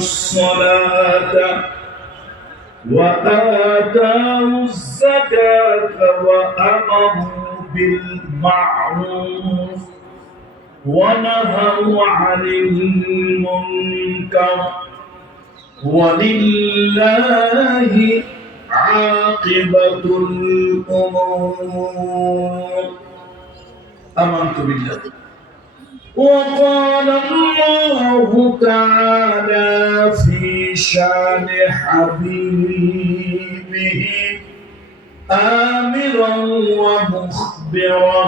الصلاة وآتوا الزكاة وأمروا بالمعروف ونهوا عن المنكر ولله عاقبة الأمور. آمنت بالله. وقال الله تعالى في شان حبيبه آمرا ومخبرا: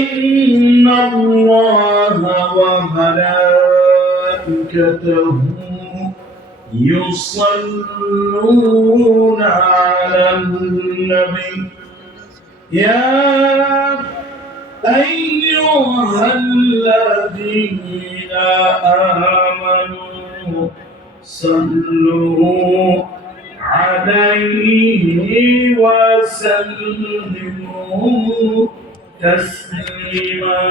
إن الله وملائكته يصلون على النبي يا أيها الذين آمنوا صلوا عليه وسلموا تسليما.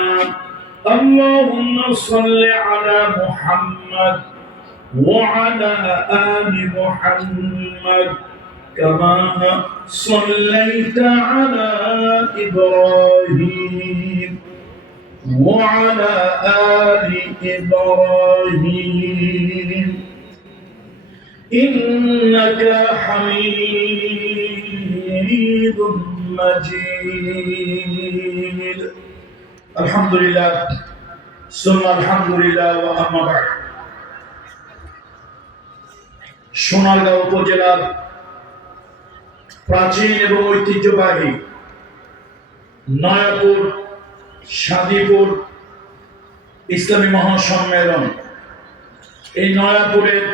اللهم صل على محمد وعلى آل محمد كما صليت على إبراهيم وعلى آل إبراهيم إنك حميد مجيد. الحمد لله ثم الحمد لله وأما بعد. সোনারগাঁও উপজেলার প্রাচীন এবং ঐতিহ্যবাহী নয়াপুর শাদীপুর ইসলামী মহাসম্মেলন, এই নয়াপুরের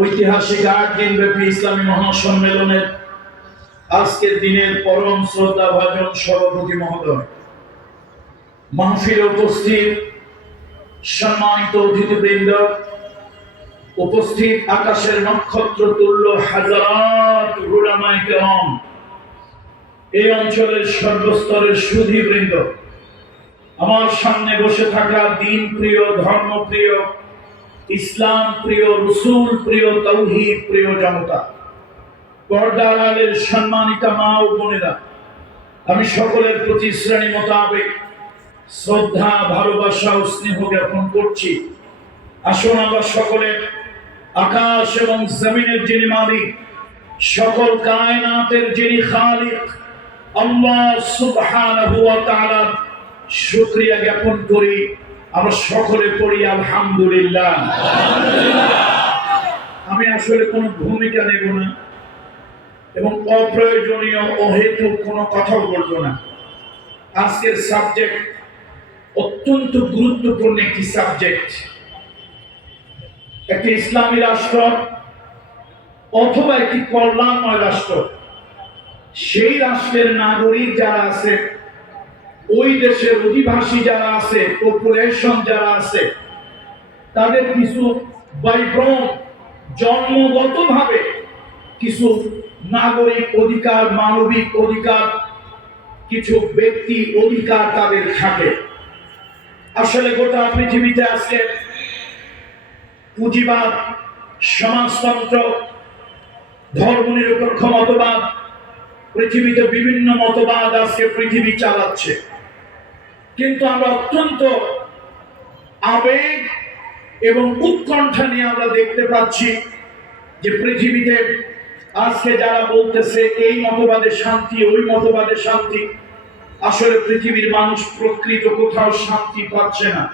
ঐতিহাসিক 8 দিন ব্যাপী ইসলামী মহাসম্মেলনের আজকের দিনের পরম শ্রদ্ধাভাজন সভাপতি মহোদয়, মাহফিলে উপস্থিত সম্মানিত অতিথিবৃন্দ, উপস্থিত আকাশের নক্ষত্র তুল্য হাজারাত উলামায়ে কেরাম, এই অঞ্চলের সর্বস্তরের সুধীবৃন্দ, আমার সামনে বসে থাকা দিন প্রিয়, ধর্ম প্রিয়, ইসলাম প্রিয়, রসুল প্রিয়, তাওহীদ প্রিয় জনতা, পর্দার আড়ালের সম্মানিতা মা ও বোনেরা, আমি সকলের প্রতি শ্রেণী মোতাবেক শ্রদ্ধা, ভালোবাসা ও স্নেহ জ্ঞাপন করছি। আসুন আমরা সকলে আকাশ এবং জমিনের যিনি মালিক, সকল কায়নাতের যিনি খালিক আল্লাহ সুবহানাহু ওয়া তাআলা শুকরিয়া জ্ঞাপন করি। আমরা সকলে পড়ি আলহামদুলিল্লাহ। আমি আসলে কোনো ভূমিকা নেব না এবং অপ্রয়োজনীয় অহেতুক কোনো কথাও বলবো না। আজকের সাবজেক্ট অত্যন্ত গুরুত্বপূর্ণ একটি সাবজেক্ট। একটি ইসলামী রাষ্ট্র অথবা একটি কল্যাণময় রাষ্ট্র, সেই রাষ্ট্রের নাগরিক যারা আছে, ওই দেশের অধিবাসী যারা আছে, পপুলেশন যারা আছে, তাদের কিছু বাইভ্রম জন্মগতভাবে কিছু নাগরিক অধিকার, মানবিক অধিকার, কিছু ব্যক্তি অধিকার তাদের থাকে। আসলে গোটা পৃথিবীতে আজকে পুঁজিবাদ, সমাজতন্ত্র, ধর্মনিরপেক্ষ মতবাদ, পৃথিবীতে বিভিন্ন মতবাদ আজকে পৃথিবী চালাচ্ছে। কিন্তু আমরা অত্যন্ত আবেগ এবং উৎকণ্ঠা নিয়ে আমরা দেখতে পাচ্ছি যে পৃথিবীতে আজকে যারা বলতেছে এই মতবাদে শান্তি, ওই মতবাদে শান্তি, আসলে পৃথিবীর মানুষ প্রকৃত কোথাও শান্তি পাচ্ছে না।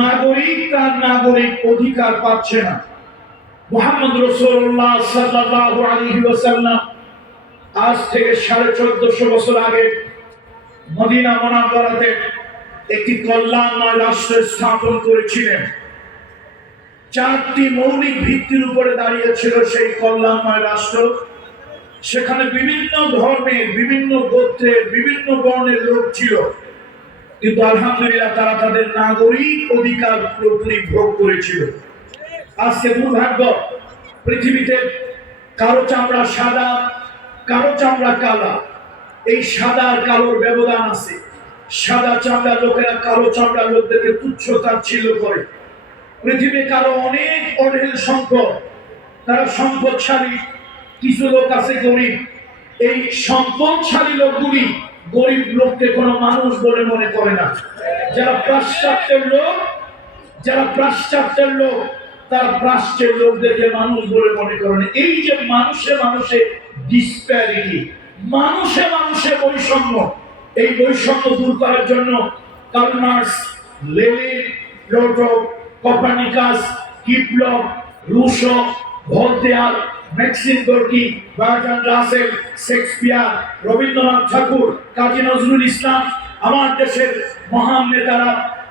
নাগরিক তার নাগরিক অধিকার পাচ্ছে না। মুহাম্মদ রাসূলুল্লাহ সাল্লাল্লাহু আলাইহি ওয়াসাল্লাম আজ থেকে 1450 বছর আগে মদিনা মুনাওয়ারাতে একটি কল্যাণময় রাষ্ট্র স্থাপন করেছিলেন। 4টি মৌলিক ভিত্তির উপরে দাঁড়িয়েছিল সেই কল্যাণময় রাষ্ট্র। সেখানে বিভিন্ন ধর্মের, বিভিন্ন গোত্রের, বিভিন্ন বর্ণের লোক ছিল, কিন্তু আলহামদুলিল্লাহ তারা তাদের নাগরিক অধিকার পুরোপুরি ভোগ করেছিল। আজকে দুর্ভাগ্য, পৃথিবীতে কারো চামড়া সাদা, কারো চামড়া কালা। এই সাদা আর কালোর ব্যবধান আছে। সাদা চামড়া লোকেরা কালো চামড়া লোকদেরকে তুচ্ছ তাচ্ছিল্য করে, পৃথিবী কারো অনেক অঢেল সম্পদ, তারা সম্পদশালী, কিছু লোক আছে গরিব। এই সম্পদশালী লোকগুলি গরিব লোককে কোনো মানুষ বলে মনে করে না। যারা পাশ্চাত্যের লোক, যারা পাশ্চাত্যের লোক, তারা প্রাচ্যের লোকদেরকে মানুষ বলে মনে করে না। এই যে মানুষে মানুষে ডিসপ্যারিটি, মানুষে মানুষে বৈষম্য, এই বৈষম্য দূর করার জন্য Karl Marx, Lenin, Plato, Copernicus, কিপলক, Rousseau, Voltaire, Maxim Gorky, Bertrand Russell, Shakespeare, Rabindranath Thakur, Kazi Nazrul Islam, আমার দেশের মহান নেতারা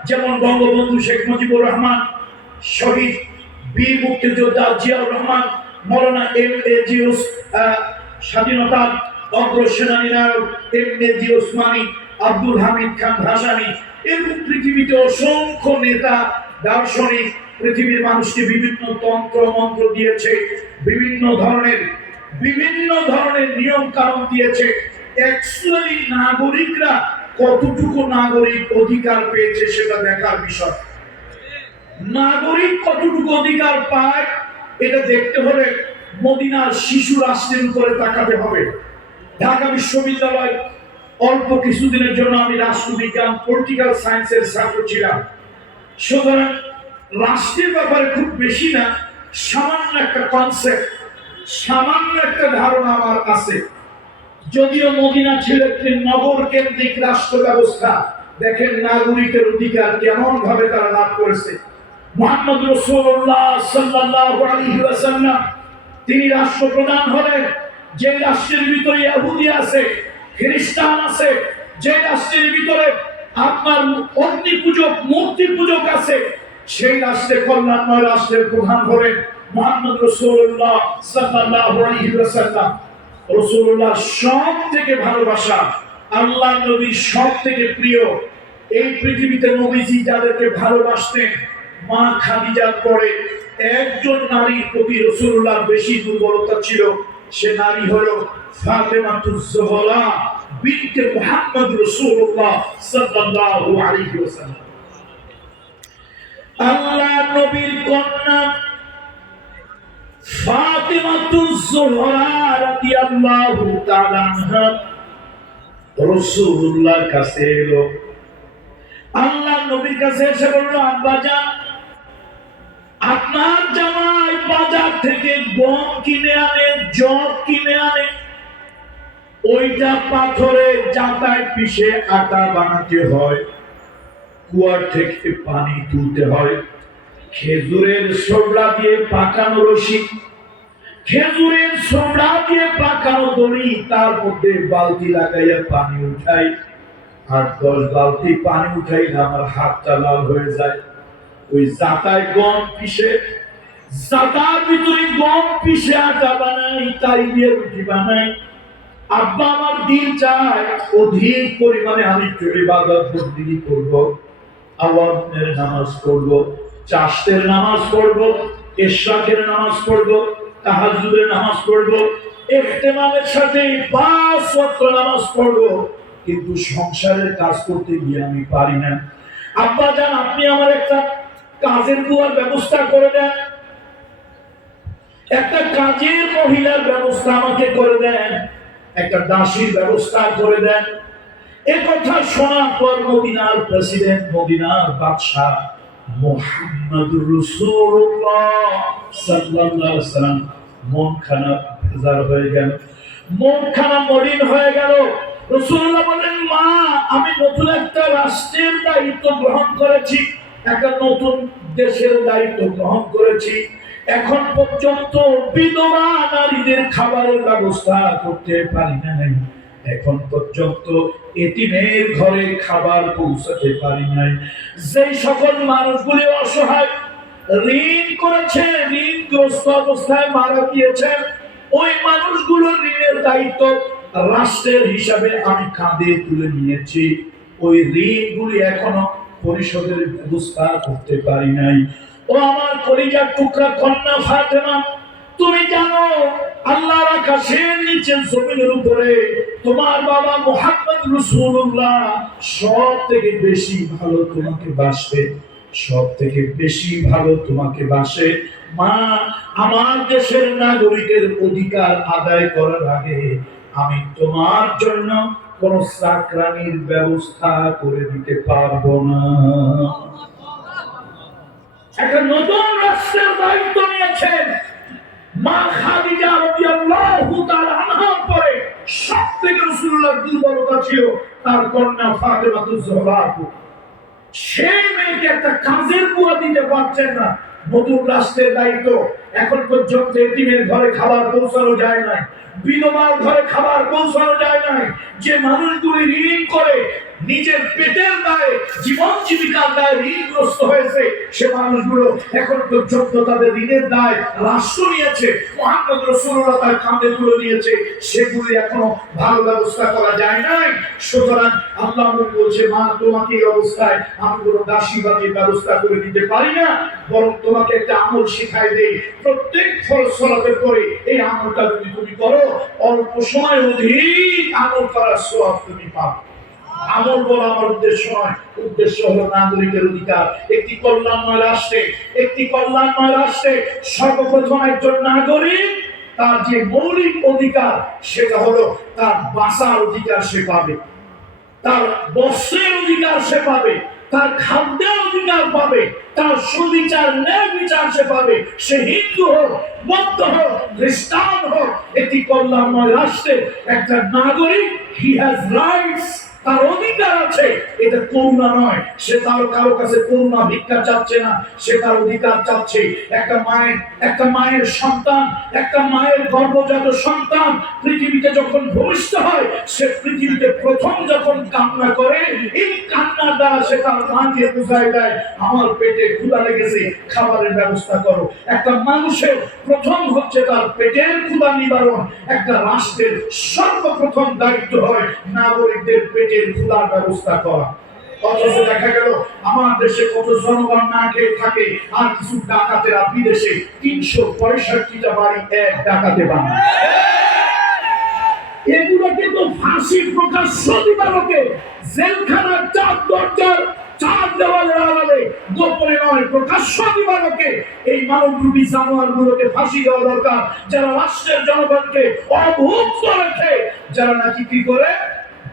যেমন বঙ্গবন্ধু শেখ মুজিবুর রহমান, শহীদ বীর মুক্তিযোদ্ধা জিয়াউর রহমান, মৌলানা এম.এ. জিউস, স্বাধীনতার অগ্রসেনানী নায়ক এম.এ.জি. ওসমানী, আব্দুল হামিদ খান ভাসানী, এবং পৃথিবীতে অসংখ্য নেতা দার্শনিক পৃথিবীর মানুষকে বিভিন্ন তন্ত্র মন্ত্র দিয়েছে, বিভিন্ন ধরনের নিয়ম কানুন দিয়েছে। অ্যাকচুয়ালি নাগরিকরা কতটুকু নাগরিক অধিকার পেয়েছে সেটা দেখার বিষয়। নাগরিক কতটুকু অধিকার পায় এটা দেখতে হলে মদিনার শিশু রাষ্ট্রের উপরে তাকাতে হবে। ঢাকা বিশ্ববিদ্যালয় অল্প কিছুদিনের জন্য আমি রাষ্ট্রবিজ্ঞান পলিটিক্যাল সায়েন্সের ছাত্র ছিলাম। সুতরাং রাষ্ট্রের ব্যাপারে খুব বেশি না, সামান্য একটা কনসেপ্ট, সামান্য একটা ধারণা আমার আছে। যদিও মদিনা ছিল একটি নগর কেন্দ্রিক রাষ্ট্র ব্যবস্থা, দেখেন নাগরিকের অধিকার কেমন ভাবে তারা লাভ করেছে। মুহাম্মদ রাসূলুল্লাহ সাল্লাল্লাহু আলাইহি ওয়াসাল্লাম তিনি রাষ্ট্রপ্রধান হলেন যে রাষ্ট্রের ভিতরে ইহুদি আছে, খ্রিস্টান আছে, যে রাষ্ট্রের ভিতরে আপনার অগ্নি পূজক, মূর্তি পূজক আছে, সেই রাষ্ট্রে কল্যাণময় রাষ্ট্রের প্রধান হলেন মুহাম্মদ রাসূলুল্লাহ সাল্লাল্লাহু আলাইহি ওয়াসাল্লাম। রাসূলুল্লাহ সব থেকে ভালোবাসা, আল্লাহ নবী সব থেকে প্রিয়। এই পৃথিবীতে নবীজি যাদেরকে ভালোবাসতেন, মা খাদিজার পরে একজন নারীর প্রতি রাসূলুল্লাহর বেশি দুর্বলতা ছিল, সে নারী হলো ফাতেমাতুজ জোহরা বিনতে মুহাম্মদ রাসূলুল্লাহ সাল্লাল্লাহু আলাইহি ওয়াসাল্লাম। আল্লাহ নবীর কন্যা ফাতেমাতুজ জোহরা রাদিয়াল্লাহু তাআলা আনহা রাসূলুল্লাহর কাছে এলো। আল্লাহ নবীর কাছে এসে বলল, আব্বা জান, আপনার জামাই বাজার থেকে গম কিনে আনে, জব কিনে আনে, ওইটা পাথরে জাতায় পিষে আটা বানাতে হয়, কুয়ার থেকে পানি তুলতে হয়, খেজুরের ছোবড়া দিয়ে পাকানো রশি, খেজুরের ছোবড়া দিয়ে পাকানো দড়ি, তার মধ্যে বালতি লাগাইয়া পানি উঠাই, 8-10 বালতি পানি উঠাইলে আমার হাতটা লাল হয়ে যায়। ওই জাতায় গম পিষে, জাতার ভিতরে গম পিষে আটা বানাই, তাই দিয়ে রুটি বানাই। আব্বা আমার দিন চায় অধিক পরিমাণে আমি ইবাদত বন্দেগী করব, আওয়ামের নামাজ পড়ব, চাষের নামাজ পড়ব, ইশরাকের নামাজ পড়ব, তাহাজ্জুদের নামাজ পড়ব, ইহতিমামের সাথে 5 ওয়াক্ত নামাজ পড়ব, কিন্তু সংসারের কাজ করতে গিয়ে আমি পারি না। আব্বা জান, আপনি আমার একটা কাজের বুয়ার ব্যবস্থা করে দেন, একটা কাজের মহিলার ব্যবস্থা আমাকে করে দেন, একটা দাসীর ব্যবস্থা করে দেন। এই কথা শোনার পর মদিনার প্রেসিডেন্ট, মদিনার বাদশা মুহাম্মদুর রাসূলুল্লাহ সাল্লাল্লাহু আলাইহি ওয়াসাল্লাম মনখানা বেজার হয়ে গেল, মনখানা মলিন হয়ে গেল। রাসূলুল্লাহ বলেন, মা, আমি নতুন একটা রাষ্ট্রের দায়িত্ব গ্রহণ করেছি, একটা নতুন দেশের দায়িত্ব গ্রহণ করেছি, এখন পর্যন্ত বিধবা নারীদের খাবারের ব্যবস্থা করতে পারি নাই, এখন পর্যন্ত এতিমের ঘরে খাবার পৌঁছাতে পারি নাই। যেই সকল মানুষগুলি অসহায়, ঋণ করেছে, ঋণগ্রস্ত অবস্থায় মারা গিয়েছে, ওই মানুষগুলোর ঋণের দায়িত্ব রাষ্ট্রের হিসাবে আমি কাঁধে তুলে নিয়েছি। ওই ঋণগুলি এখনো পরিশোধের ব্যবস্থা করতে পারি নাই। ও আমার কলিজার টুকরা কন্যা ফাতেমা, তুমি জানো আল্লাহর আকাশের নিচে জমিনের উপরে তোমার বাবা মুহাম্মদ রাসূলুল্লাহ সব থেকে বেশি ভালো তোমাকে বাসবে। সব থেকে বেশি ভালো তোমাকে বাসে। মা, আমার দেশের নাগরিকের অধিকার আদায় করার আগে আমি তোমার জন্য কোন চাকরানির ব্যবস্থা করে দিতে পারবো না। একটা নতুন রাষ্ট্রের দায়িত্ব নিয়েছেন মা খাদিজা রাদিয়াল্লাহু তাআলা আনহার পরে সবথেকে রাসূলুল্লাহর দুর্বলতা ছিল তার কন্যা ফাতেমাতুজ জোহরা। সেই মেয়েকে একটা কাজের বুয়া দিতে পারছেন না। নতুন রাষ্ট্রের দায়িত্ব। এখন পর্যন্ত এতিমের ঘরে খাবার পৌঁছানো যায় না, বিধবার ঘরে খাবার পৌঁছানো যায় না। যে মানুষগুলি ঋণ করে নিজের পেটের দায়ে, জীবন জীবিকার দায়ে ঋণগ্রস্ত হয়েছে, সে মানুষগুলো এখন পর্যন্ত তাদের ঋণের দায় রাষ্ট্র নিয়েছে, মুহাম্মদ রাসূলুল্লাহ তার কাঁধে তুলে নিয়েছে, সেগুলি এখনো ভালো ব্যবস্থা করা যায় নাই। সুতরাং আল্লাহ বলছে, মা, তোমাকে এই অবস্থায় আমি কোনো দাসীবাদীর ব্যবস্থা করে দিতে পারি না, বরং তোমাকে একটা আমল শিখাই দেই। প্রত্যেক ফরজ সালাতের পরে এই আমলটা যদি তুমি করো, অল্প সময় অধিক আমল করার সওয়াব তুমি পাবে। আমল বলা আমার উদ্দেশ্য নয়, উদ্দেশ্য হলো নাগরিকের অধিকার। একটি কল্যাণময় রাষ্ট্রে সর্বপ্রথম একজন নাগরিক তার যে মৌলিক অধিকার, সেটা হলো তার বাঁচার অধিকার সে পাবে, তার বস্ত্রের অধিকার সে পাবে, তার খাদ্যের অধিকার পাবে, তার সুবিচার ন্যায় বিচার সে পাবে। সে হিন্দু হোক, বৌদ্ধ হোক, খ্রিস্টান হোক, একটি কল্যাণময় রাষ্ট্রে একটা নাগরিক, হি হ্যাজ রাইটস, তার অধিকার আছে। এটা করুণা নয়, সে তার কারো কাছে করুণা ভিক্ষা চাচ্ছে না, সে তার অধিকার চাচ্ছে। একটা মায়ের সন্তান, একটা মায়ের গর্ভজাত সন্তান পৃথিবীতে যখন ভূমিষ্ঠ হয়, সে পৃথিবীতে প্রথম যখন কান্না করে, এই কান্নার দ্বারা সে তার মাকে বুঝায় দেয়, আমার পেটে ক্ষুধা লেগেছে, খাবারের ব্যবস্থা করো। একটা মানুষের প্রথম হচ্ছে তার পেটের ক্ষুধা নিবারণ। একটা রাষ্ট্রের সর্বপ্রথম দায়িত্ব হয় নাগরিকদের পেটের ক্ষুধার ব্যবস্থা করা। অথচ দেখা গেল আমার দেশে কত জনগণ না খেয়ে থাকে, আর কিছু ডাকাতেরা বিদেশে ৩৬৫টা বাড়ি এক ডাকাতে বানায়। এগুলোকে তো ফাঁসি প্রকাশ্য দিবালোকে, জেলখানার চার দরজার চার দেওয়ালের আড়ালে গোপনে নয়, প্রকাশ্য দিবালোকে এই মানবরূপী জানোয়ারগুলোকে ফাঁসি দেওয়া দরকার, যারা রাষ্ট্রের জনগণকে অভুক্ত রেখে, যারা নাকি কি করে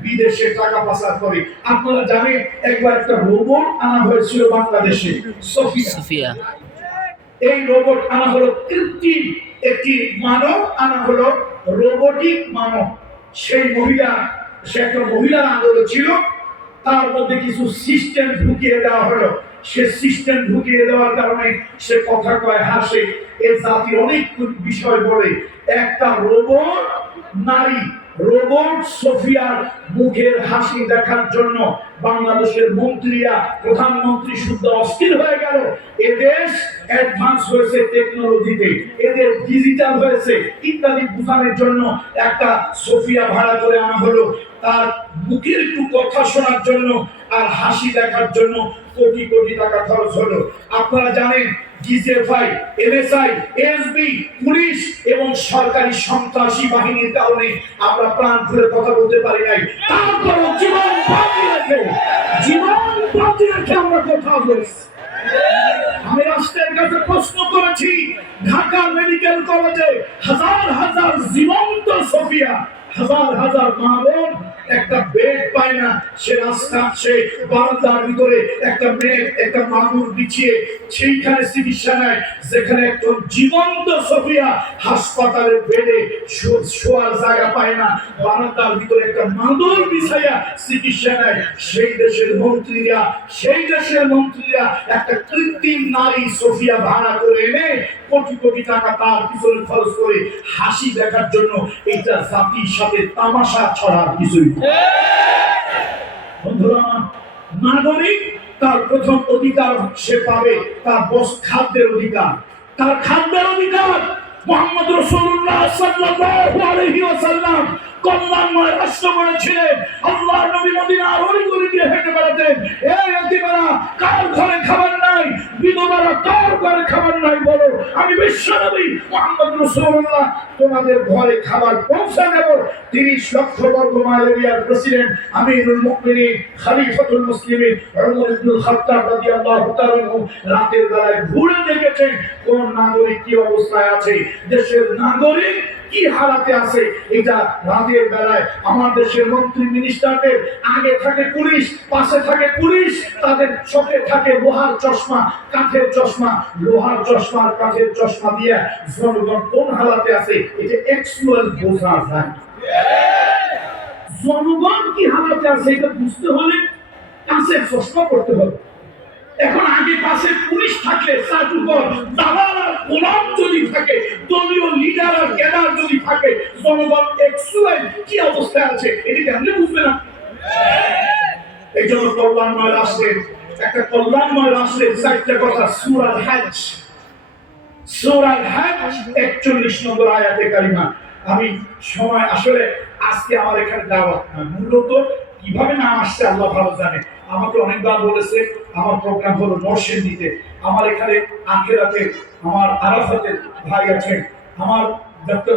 বিদেশে টাকা পাচার করে। আপনারা জানেন একবার একটা রোবট আনা হয়েছিল বাংলাদেশে, সোফিয়া। এই রোবট আনা হলো কৃত্রিম একটি মানব, আনা হলো রোবটিক মানব। সেই মহিলা, সে একটা মহিলার আন্দোলন ছিল, তার মধ্যে কিছু সিস্টেম ঢুকিয়ে দেওয়া হলো। সে সিস্টেম ঢুকিয়ে দেওয়ার কারণে সে কথা কয়, হাসে, এ জাতির অনেক বিষয় বলে। একটা রোবট নারী, রোবট সোফিয়ার মুখের হাসি দেখার জন্য বাংলাদেশের মন্ত্রীরা, প্রধানমন্ত্রী শুদ্ধ অস্থির হয়ে গেল। এদেশ অ্যাডভান্স হয়েছে টেকনোলজিতে, এদের ডিজিটাল হয়েছে ইত্যাদি বোঝানোর জন্য একটা সোফিয়া ভাড়া করে আনা হলো। তার মুখের একটু কথা শোনার জন্য আর হাসি দেখার জন্য কোটি কোটি টাকা খরচ হলো। আপনারা জানেন ডিজিএফআই, এনএসআই, এসবি, পুলিশ এবং সরকারি সন্ত্রাসী বাহিনীর কারণে আমরা প্রাণ খুলে কথা বলতে পারি নাই। তারপরও জীবন বাঁচিয়ে রেখে আমরা কথা বলছি। আমি রাষ্ট্রের কাছে প্রশ্ন করেছি, ঢাকা মেডিকেল কলেজে হাজার হাজার জীবন্ত সোফিয়া, হাজার হাজার মা বোন একটা বেড পায় না, সে রাস্তা, সে বারান্দার ভিতরে একটা মেয়ে, একটা মাদুর বিছিয়ে সেইখানে চিকিৎসা নেয়, যেখানে একজন জীবন্ত সোফিয়া হাসপাতালের বেডে শোয়ার জায়গা পায় না, বারান্দার ভিতরে একটা মাদুর বিছাইয়া চিকিৎসা নেয়। সেই দেশের মন্ত্রীরা একটা কৃত্রিম নারী সোফিয়া ভাড়া করে এনে কোটি কোটি টাকা তার পিছনে খরচ করে হাসি দেখার জন্য। এটা জাতির সাথে তামাশা ছড়ার কিছুই। বন্ধুরা, নাগরিক তার প্রথম অধিকার সে পাবে তার খাদ্যের অধিকার, তার খাদ্যের অধিকার। মুহাম্মদ রাসূলুল্লাহ সাল্লাল্লাহু আলাইহি ওয়াসাল্লাম কল্যাণময় রাষ্ট্র করেছিলেন। আল্লাহর নবী মদিনার অলিগলি দিয়ে হেঁটে বেড়াতেন, এই এতিমেরা কার ঘরে খাবার নাই, বিধবারা কার ঘরে খাবার নাই, বলো আমি বিশ্বনবী মুহাম্মদ রাসূলুল্লাহ তোমাদের ঘরে খাবার পৌঁছে দেব। 30 লক্ষ বর্গ মাইল এরিয়ার প্রেসিডেন্ট আমিরুল মুমিনিন খলিফাতুল মুসলিমিন ওমর ইবনুল খাত্তাব রাদিয়াল্লাহু তাআলা রাতের বেলায় ঘুরে দেখেছেন কোন নাগরিক কি অবস্থায় আছে, দেশের নাগরিক কি হালাতে আছে। এটা রাতের বেলায় আমার দেশের মন্ত্রী মিনিস্টারদের আগে থাকে পুলিশ, পাশে থাকে পুলিশ, তাদের চোখে থাকে লোহার চশমা, কাঠের চশমা, লোহার চশমা আর কাঠের চশমা দিয়ে জনগণ কোন হালাতে আছে এটা অ্যাকচুয়াল বোঝা যায়। জনগণ কি হালাতে আছে এটা বুঝতে হলে কাছের চশমা করতে হবে। এখন আগে পাশে পুলিশ থাকলে চাটুকর দালাল আর গোলাম যদি থাকে, দলীয় লিডার আর ক্যাডার যদি থাকে, জনগণ অ্যাকচুয়াল কি অবস্থায় আছে এটা কেমনে বুঝবে না? এই জন্য কল্যাণময় রাষ্ট্রের একটা কল্যাণময় রাষ্ট্রের 4টা কথা সূরা হজ, সূরা হজ 41 নম্বর আয়াতে কারিমা। আমি সময় আসলে আজকে আমার এখানে দাওয়াত না, মূলত কিভাবে নাম আসছে আল্লাহ ভালো জানে। আমাকে অনেকবার বলেছে আমার প্রোগ্রাম হলো নরসিংদীতে, আমার এখানে আখেরাতে আমার আরাফাতে ভাই আছেন, আমার ডক্টর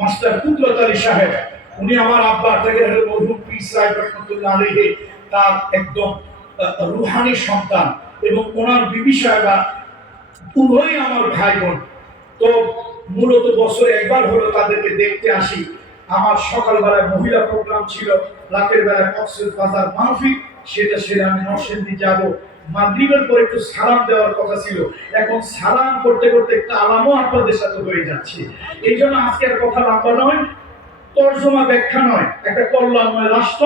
মাস্টার কুদরত আলী সাহেব, উনি আমার আব্বা থেকে মরহুম পীর সাহেব রহমাতুল্লাহ আলাইহি তার একদম রুহানি সন্তান, এবং ওনার বিবি সাহেবা উভয়ই আমার ভাই বোন। তো মূলত বছরে একবার হলো তাদেরকে দেখতে আসি। আমার সকালবেলায় মহিলা প্রোগ্রাম ছিল, রাতের বেলায় কক্সবাজার মাহফিল, সেটা সেরে আমি নরসিংদী যাব। মাগরিবের পর একটু সালাম দেওয়ার কথা ছিল, এখন সালাম করতে করতে কালামও আপনাদের সাথে হয়ে যাচ্ছে। এই জন্য আজকের কথা লম্বা নয়, তর্জমা ব্যাখ্যা নয়, একটা কল্যাণময় রাষ্ট্র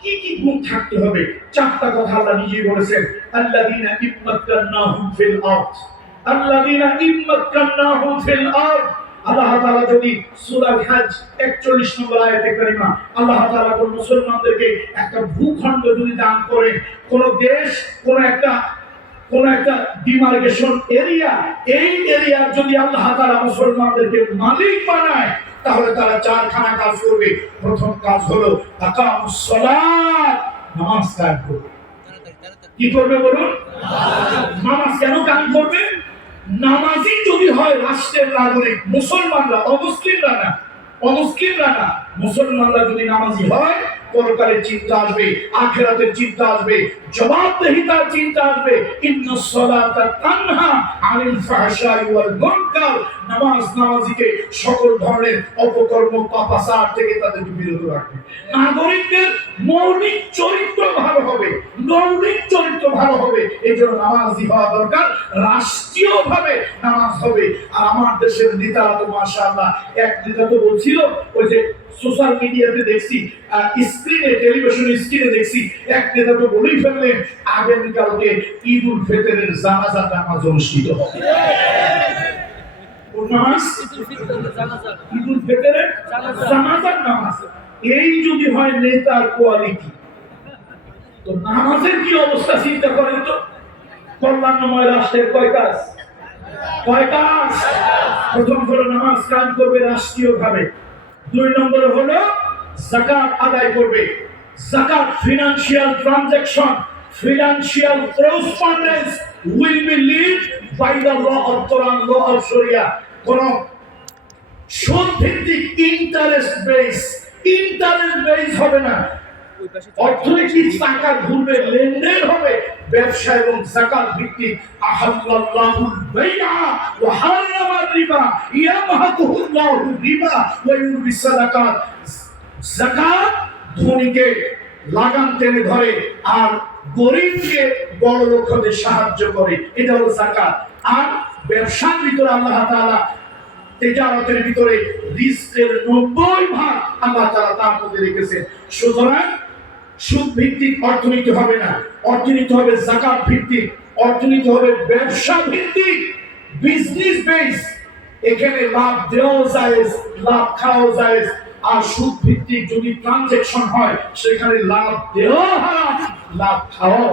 কি কি গুণ থাকতে হবে 4টা কথা আল্লাহ নিজেই বলেছেন। আল্লাযীনা ইম্মাক্কান্নাহুম ফিল আরদ, আল্লাযীনা ইম্মাক্কান্নাহুম ফিল আরদ। আল্লাহ তাআলা যদি সূরা হজ 41 নম্বর আয়াতে কারিমা, আল্লাহ তাআলা কোন মুসলমানদেরকে একটা ভূখণ্ড যদি দান করেন, কোন দেশ, কোন একটা ডিমার্কেশন এরিয়া, এই এরিয়ার যদি আল্লাহ তাআলা মুসলমানদেরকে মালিক বানায়, তাহলে তারা 4খানা কাজ করবে। প্রথম কাজ হলো আকামুস সালাত, নামাজ কায়েম করবে। কি করবে বলুন? নামাজ কেন কায়েম করবে? নামাজি যদি হয় রাষ্ট্রের নাগরিক, মুসলমানরা, অমুসলিমরা না, অমুসলিমরা না, মুসলমানরা যদি নামাজি হয়, পরকালের চিন্তা আসবে, আখিরাতের চিন্তা আসবে, জবাবদিহিতার চিন্তা আসবে। ইন্নাস সালাতা তানহা আনিল ফাহশাই ওয়াল মুনকার। নামাজ নামাজিকে সকল ধরনের অপকর্ম পাপাচার থেকে তাদেরকে বিরত রাখবে। নাগরিকদের মৌলিক চরিত্র ভালো হবে, মৌলিক চরিত্র ভালো হবে, এই জন্য নামাজি হওয়া দরকার। রাষ্ট্রীয়ভাবে নামাজ হবে। আর আমার দেশের নেতারা তো মাশাআল্লাহ, এক নেতা তো বলছিল, ওই যে সোশ্যাল মিডিয়াতে দেখছি, স্ক্রিনে, টেলিভিশন স্ক্রিনে দেখছি, এক নেতা তো বলেই ফেললেন আগামীকালকে ঈদ উল ফিতরের জানাজা নামাজ অনুষ্ঠিত হবে। নামাজ ঈদ উল ফিতরের জানাজার নামাজ। এই যদি হয় নেতার কোয়ালিটি, তো নামাজের কি অবস্থা চিন্তা করেন তো। কল্যাণময় রাষ্ট্রের কয় কাজ? প্রথম হলো নামাজ কায়েম করবে রাষ্ট্রীয়ভাবে। 2 নম্বরে হলো যাকাত আদায় করবে। যাকাত financial transaction, financial correspondence will be led by the law of Quran, law of Sharia। কোন সুদ ভিত্তিক ইন্টারেস্ট বেস হবে না। অর্থনৈতিক টাকা ঘুরবে, লেনদেন হবে, ব্যবসা এবং যাকাত ভিত্তিক। আহাল্লাল্লাহুল বাইআ ওয়া হারামার রিবা ইয়ামহাকুল্লাহু রিবা ওয়া ইউরবিস সাদাকাত। যাকাত ধনীকে লাগাম টেনে ধরে আর গরিবকে বড় লোক হতে সাহায্য করে, এটা হলো যাকাত। আর ব্যবসার ভিতরে আল্লাহ তাআলা তেজারতের ভিতরে রিস্কের 90% আল্লাহ তাআলা তার মধ্যে রেখেছেন। সুতরাং সুদ ভিত্তিক অর্থনীতি হবে না, অর্থনীতি হবে যাকাত ভিত্তিক, অর্থনীতি হবে ব্যবসা ভিত্তিক, বিজনেস বেস। এখানে লাভ দেওয়া যায়, লাভ খাওয়া যায়। আর সুদ ভিত্তিক যদি ট্রানজাকশন হয়, সেখানে লাভ দেওয়া হারাম, লাভ খাওয়া।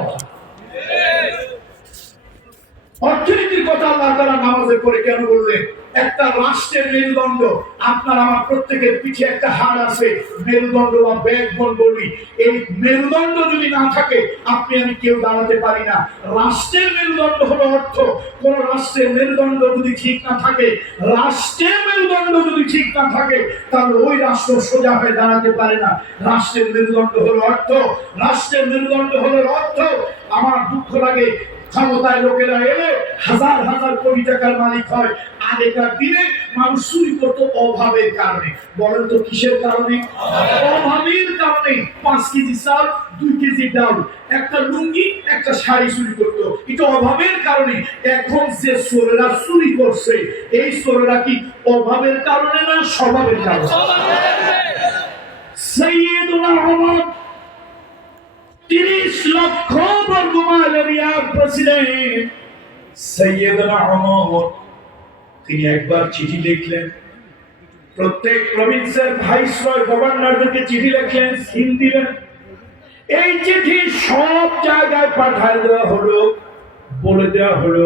অর্থনীতির কথা আল্লাহ তাআলা নামাজে পড়ে কেন বললেন? একটা রাষ্ট্রের মেরুদণ্ড, আপনার আমার প্রত্যেকের পিঠে একটা হাড় আছে, মেরুদণ্ড বা ব্যাকবোন বলি। এই মেরুদণ্ড যদি না থাকে আপনি আমি কেউ দাঁড়াতে পারি না। রাষ্ট্রের মেরুদণ্ড হলো অর্থ। কোন রাষ্ট্রের মেরুদণ্ড যদি ঠিক না থাকে, রাষ্ট্রের মেরুদণ্ড যদি ঠিক না থাকে, তাহলে ওই রাষ্ট্র সোজা হয়ে দাঁড়াতে পারে না। রাষ্ট্রের মেরুদণ্ড হলো অর্থ, রাষ্ট্রের মেরুদণ্ড হলো অর্থ। আমার দুঃখ লাগে, ক্ষমতায় লোকেরা এলে হাজার হাজার কোটি টাকার মালিক হয়। আগেকার দিনে মানুষ চুরি করতো অভাবের কারণে। বলেন তো কিসের কারণে? অভাবের কারণে। 5 কেজি চাল, 2 কেজি ডাল, একটা লুঙ্গি, একটা শাড়ি চুরি করতো, এটা অভাবের কারণে। এখন যে চোরেরা চুরি করছে, এই চোরেরা কি অভাবের কারণে না স্বভাবের কারণে? সাইয়েদুনা ওমর 30 লক্ষ বর্গ মাইল এরিয়ার প্রেসিডেন্ট সাইয়েদুনা ওমর, তিনি একবার চিঠি লিখলেন, প্রত্যেক প্রভিন্সের ভাইসরয় গভর্নরদেরকে চিঠি লিখলেন, সিল দিলেন। এই চিঠি সব জায়গায় পাঠিয়ে দেওয়া হলো, বলে দেওয়া হলো,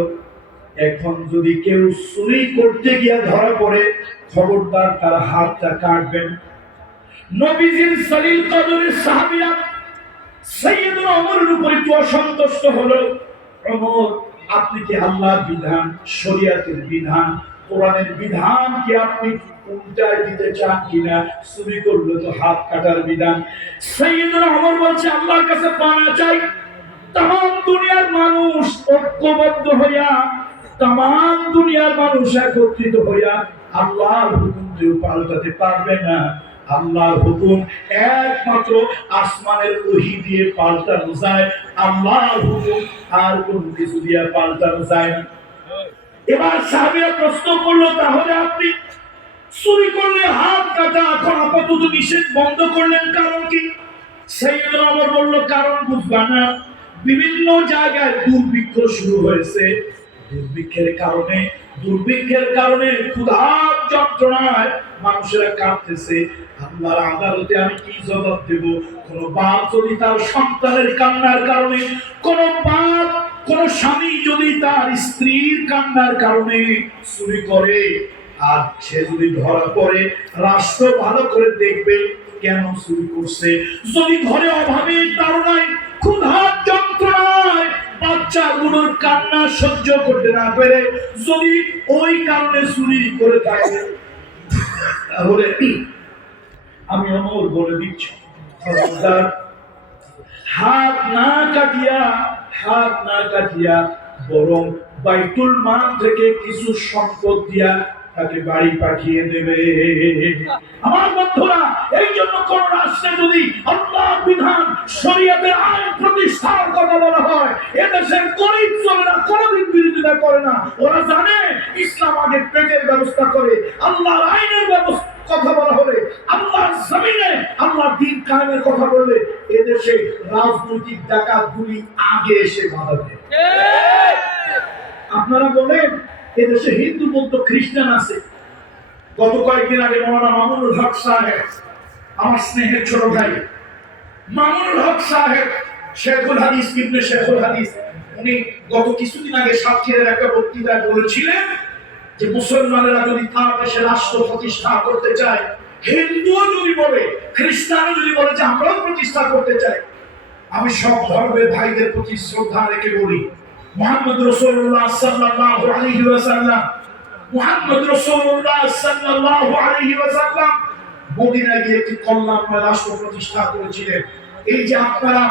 এখন যদি কেউ চুরি করতে গিয়ে ধরা পড়ে, খবরদার তার হাতটা কাটবেন। নবীজির সলিল কদরের সাহাবীরা সাইয়েদুনা ওমরের উপর একটু অসন্তুষ্ট হলো। ওমর, আপনি কি আল্লাহর বিধান, শরীয়তের বিধান, কোরআনের বিধান কি আপনি উল্টায় দিতে চান কিনা? চুরি করলে তো হাত কাটার বিধান। সাইয়েদুনা ওমর বলছে, আল্লাহর কাছে পানা চাই, তাম দুনিয়ার মানুষ ঐক্যবদ্ধ হইয়া, তাম দুনিয়ার মানুষ একত্রিত হইয়া আল্লাহর হুকুম কেউ পাল্টাতে পারবে না। আল্লাহর হুকুম একমাত্র আসমানের ওহী দিয়ে পাল্টানো যায়, আল্লাহর হুকুম আর কোন কিছু দিয়ে পাল্টানো যায় না। এবার সাহাবীরা প্রশ্ন করলো, তাহলে আপনি চুরি করলে হাত কাটা এখন আপাতত নিষেধ বন্ধ করলেন, কারণ কি? সাইয়েদুনা ওমর বলল, কারণ বুঝবা না, বিভিন্ন জায়গায় দুর্ভিক্ষ শুরু হয়েছে। দুর্ভিক্ষের কারণে ক্ষুধার যন্ত্রণায় মানুষেরা কাঁদতেছে। আল্লাহর আদালতে আমি কি জবাব দেব? কোন বাপ যদি তার সন্তানের কান্নার কারণে, কোন বাপ, কোন স্বামী যদি তার স্ত্রীর কান্নার কারণে চুরি করে, আর সে যদি ধরা পড়ে, রাষ্ট্র ভালো করে দেখবে কেন চুরি করছে। যদি ঘরে অভাবের তাড়নায়, ক্ষুধার যন্ত্রণায় বাচ্চাগুলোর কান্না সহ্য করতে না পেরে যদি ওই কারণে চুরি করে থাকে, তাহলে আমি ওমর বলে দিচ্ছি, হাত না কাটিয়া বরং বাইতুল মাল থেকে কিছু সম্পদ দিয়া তাকে বাড়ি পাঠিয়ে দেবে। আমার বন্ধুরা, এই জন্য কোন রাষ্ট্রে যদি আল্লাহর বিধান, শরীয়তের আইন প্রতিষ্ঠার কথা বলা হয়, এদেশের গরিব জনেরা কোনোদিন বিরোধিতা করে না। ওরা জানে ইসলাম আগে পেটের ব্যবস্থা করে, আল্লাহর আইনের ব্যবস্থা কথা বলা হলে, আল্লাহর জমিনে আল্লাহর দ্বীন কায়েমের কথা বললে, এদেশে রাজনৈতিক ডাকাতগুলি আগে এসে বাধা দেয়। আপনারা বলেন এদেশে হিন্দু, বৌদ্ধ, খ্রিস্টান আছে। গত কয়েকদিন আগে মৌলানা মামুনুল হক সাহেব, আমার স্নেহের ছোট ভাই মামুনুল হক সাহেব, শেখুল হাদিস, ইবনে শেখুল হাদিস, উনি গত কিছুদিন আগে সাতক্ষীরার একটা বক্তৃতায় বলেছিলেন যে মুসলমানেরা যদি তার দেশে রাষ্ট্র প্রতিষ্ঠা করতে চায়, হিন্দুও যদি বলে, খ্রিস্টানও যদি বলে যে আমরাও প্রতিষ্ঠা করতে চাই, আমি সব ধর্মের ভাইদের প্রতি শ্রদ্ধা রেখে বলি, মুহাম্মদ রাসূলুল্লাহ সাল্লাল্লাহু আলাইহি ওয়াসাল্লাম মদিনায় গিয়ে একটি কল্যাণময় রাষ্ট্র প্রতিষ্ঠা করেছিলেন। এই যে আপনারা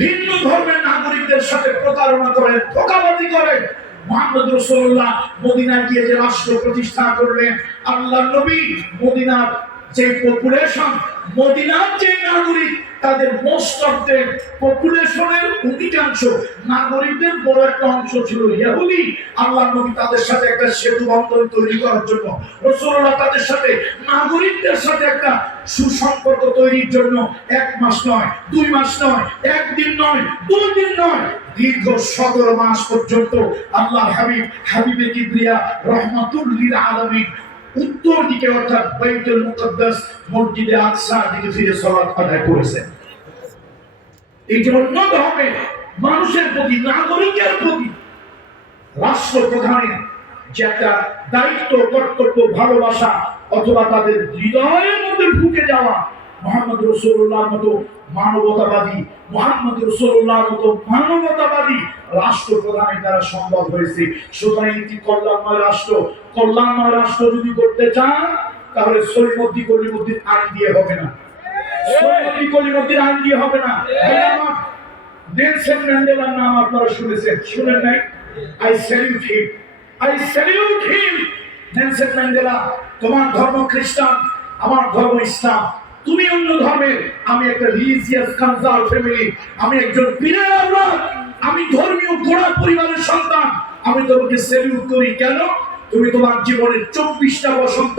ভিন্ন ধর্মের নাগরিকদের সাথে প্রতারণা করেন, ধোঁকাবাজি করেন, মুহাম্মদ রাসূলুল্লাহ মদিনায় গিয়ে যে রাষ্ট্র প্রতিষ্ঠা করলেন, আল্লাহর নবী মদিনার যে পপুলেশন, মদিনার যে নাগরিক, তাদের মোস্ট অফ দ্য পপুলেশনের অধিকাংশ নাগরিকদের বড় একটা অংশ ছিল ইহুদি। আল্লাহর নবী তাদের সাথে একটা সেতু বন্ধন তৈরি করার জন্য, রাসূলুল্লাহ তাদের সাথে, নাগরিকদের সাথে একটা সুসম্পর্ক তৈরির জন্য 1 মাস নয়, 2 মাস নয়, 1 দিন নয়, 2 দিন নয়, দীর্ঘ 17 মাস পর্যন্ত আল্লাহর হাবিবে কিবরিয়া রহমাতুল লিল আলামিন উত্তর দিকে অর্থাৎ বাইতুল মুকদ্দাস মসজিদে আকসার দিকে ফিরে সালাত আদায় করেছেন। এই যে অন্য ধর্মের মানুষের প্রতি, নাগরিকের প্রতি রাষ্ট্রপ্রধানের যে একটা দায়িত্ব, কর্তব্য, ভালোবাসা অথবা তাদের হৃদয়ের মধ্যে ঢুকে যাওয়া, মুহাম্মদ রাসূলুল্লাহর মতো মানবতাবাদী, মুহাম্মদ রাসূলুল্লাহর মতো মানবতাবাদী রাষ্ট্রপ্রধানের দ্বারা সম্ভব হয়েছে। সুতরাং একটি কল্যাণময় রাষ্ট্র যদি করতে চান, তাহলে সলিমুদ্দি কলিমুদ্দিন আইন দিয়ে হবে না। সলিমুদ্দি কলিমুদ্দিন আইন দিয়ে হবে না। নেলসন ম্যান্ডেলার নাম আপনারা শুনেছেন, শুনেন নাই? I salute him. I salute him. Nelson Mandela, তোমার ধর্ম খ্রিস্টান, আমার ধর্ম ইসলাম, তুমি অন্য ধর্মের, আমি একটা রিলিজিয়াস কনজার্ভ ফ্যামিলি, আমি একজন পীরের আওলাদ, আমি ধর্মীয় গোড়া পরিবারের সন্তান, আমি তোমাকে স্যালিউট করি। কেন? তুমি তোমার জীবনের 24টা বসন্ত,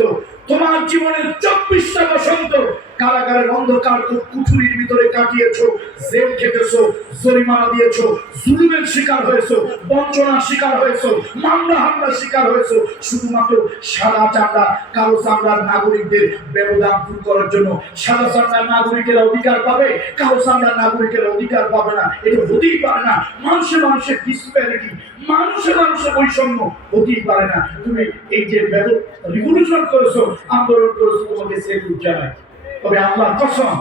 তোমার জীবনের 24টা বসন্ত কারাগারের অন্ধকার কুঠুরির ভিতরে কাটিয়েছো, জেল খেটেছো, জরিমানা দিয়েছো, জুলুমের শিকার হয়েছো, বঞ্চনার শিকার হয়েছো, মামলা হামলার শিকার হয়েছো, শুধুমাত্র সাদা চামড়া কালো চামড়ার নাগরিকদের ব্যবধান দূর করার জন্য। সাদা চামড়ার নাগরিকেরা অধিকার পাবে, কালো চামড়ার নাগরিকেরা অধিকার পাবে না, এটা হতেই পারে না। মানুষের ডিসপ্যারিটি, মানুষের বৈষম্য হতেই পারে না। তুমি এই যে রিভলিউশন করেছো, আন্দোলন করেছো, তোমাকে সেলুট জানাই। তবে আল্লাহর কসম,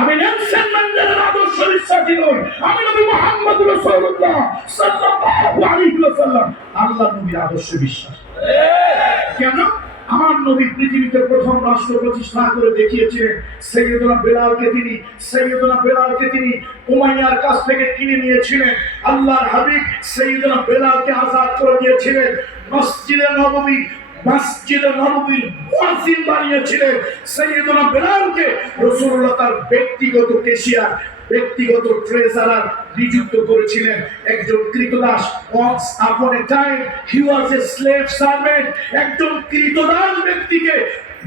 আমি নেলসন ম্যান্ডেলার আদর্শ বিশ্বাসী নই, আমি নবী মুহাম্মদ রাসূলুল্লাহ সাল্লাল্লাহু আলাইহি ওয়াসাল্লাম আল্লাহর নবীর আদর্শে বিশ্বাস। কেন? আমার নবী পৃথিবীতে প্রথম রাষ্ট্র প্রতিষ্ঠা করে দেখিয়েছিলেন। সাইয়েদনা বেলালকে তিনি উমাইয়ার কাছ থেকে কিনে নিয়েছিলেন। আল্লাহর হাবিব সাইয়েদনা বেলালকে আজাদ করে দিয়েছিলেন। মসজিদে নববীর মুয়াজ্জিন বানিয়েছিলেন। সাইয়েদনা বেলালকে রাসূলুল্লাহ তার ব্যক্তিগত কেশিয়ার, ব্যক্তিগত ট্রেজারার নিযুক্ত করেছিলেন। একজন কৃতদাস, once upon a time he was a slave servant, একজন কৃতদাস ব্যক্তিকে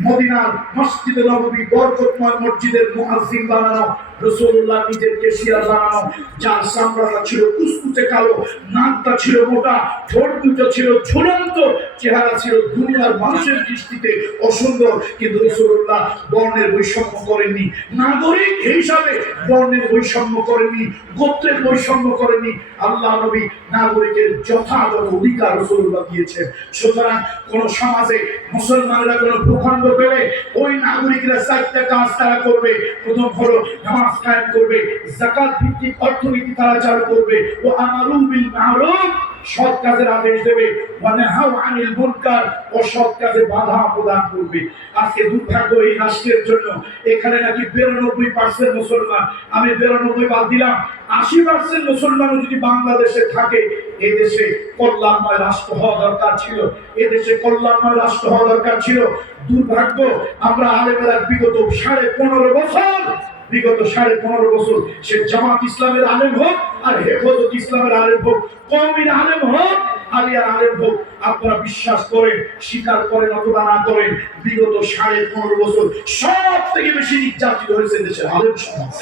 মদিনার মসজিদে নববী বরকতময় মসজিদের মুয়াজ্জিন বানানো, রাসূলুল্লাহ নিজের কেশিয়ার বানানো, যার চামড়াটা ছিল কুচকুচে কালো, নাকটা ছিল মোটা, ঠোঁট দুটো ছিল ঝুলন্ত, চেহারা ছিল দুনিয়ার মানুষের দৃষ্টিতে অসুন্দর, কিন্তু রাসূলুল্লাহ বর্ণের বৈষম্য করেননি, নাগরিক হিসাবে বর্ণের বৈষম্য করেননি, গোত্রের বৈষম্য করেননি। আল্লাহ নবী নাগরিকের যথাযথ অধিকার রাসূলুল্লাহ দিয়েছেন। সুতরাং কোন সমাজে মুসলমানরা কোন ভূখণ্ড পেলে ওই নাগরিকরা 4টা কাজ তারা করবে। প্রথম হলো নামাজ কায়েম করবে, যাকাত ভিত্তিক অর্থনীতি তারা চালু করবে, ও আমারু বিল মারুফ, সৎ কাজের আদেশ দেবে, ওয়া নাহাউ আনিল মুনকার, অসৎ কাজে বাধা প্রদান করবে। আজকে দুর্ভাগ্য এই রাষ্ট্রের জন্য, এখানে নাকি 92% মুসলমান, আমি 92 বাদ দিলাম, 80% মুসলমান যদি বাংলাদেশে থাকে, এই দেশে কল্যাণময় রাষ্ট্র হওয়া দরকার ছিল, এই দেশে কল্যাণময় রাষ্ট্র হওয়া দরকার ছিল। দুর্ভাগ্য, আমরা আলেমেরা বিগত 15.5 বছর সে জামাত ইসলামের আলেম হোক আর হেফাজত ইসলামের আলেম হোক, কওমির আলেম হোক, আলিয়ার আলেম হোক, আপনারা বিশ্বাস করেন, স্বীকার করেন অথবা না করেন, বিগত 15.5 বছর সব থেকে বেশি নির্যাতিত হয়েছে দেশের আলেম সমাজ।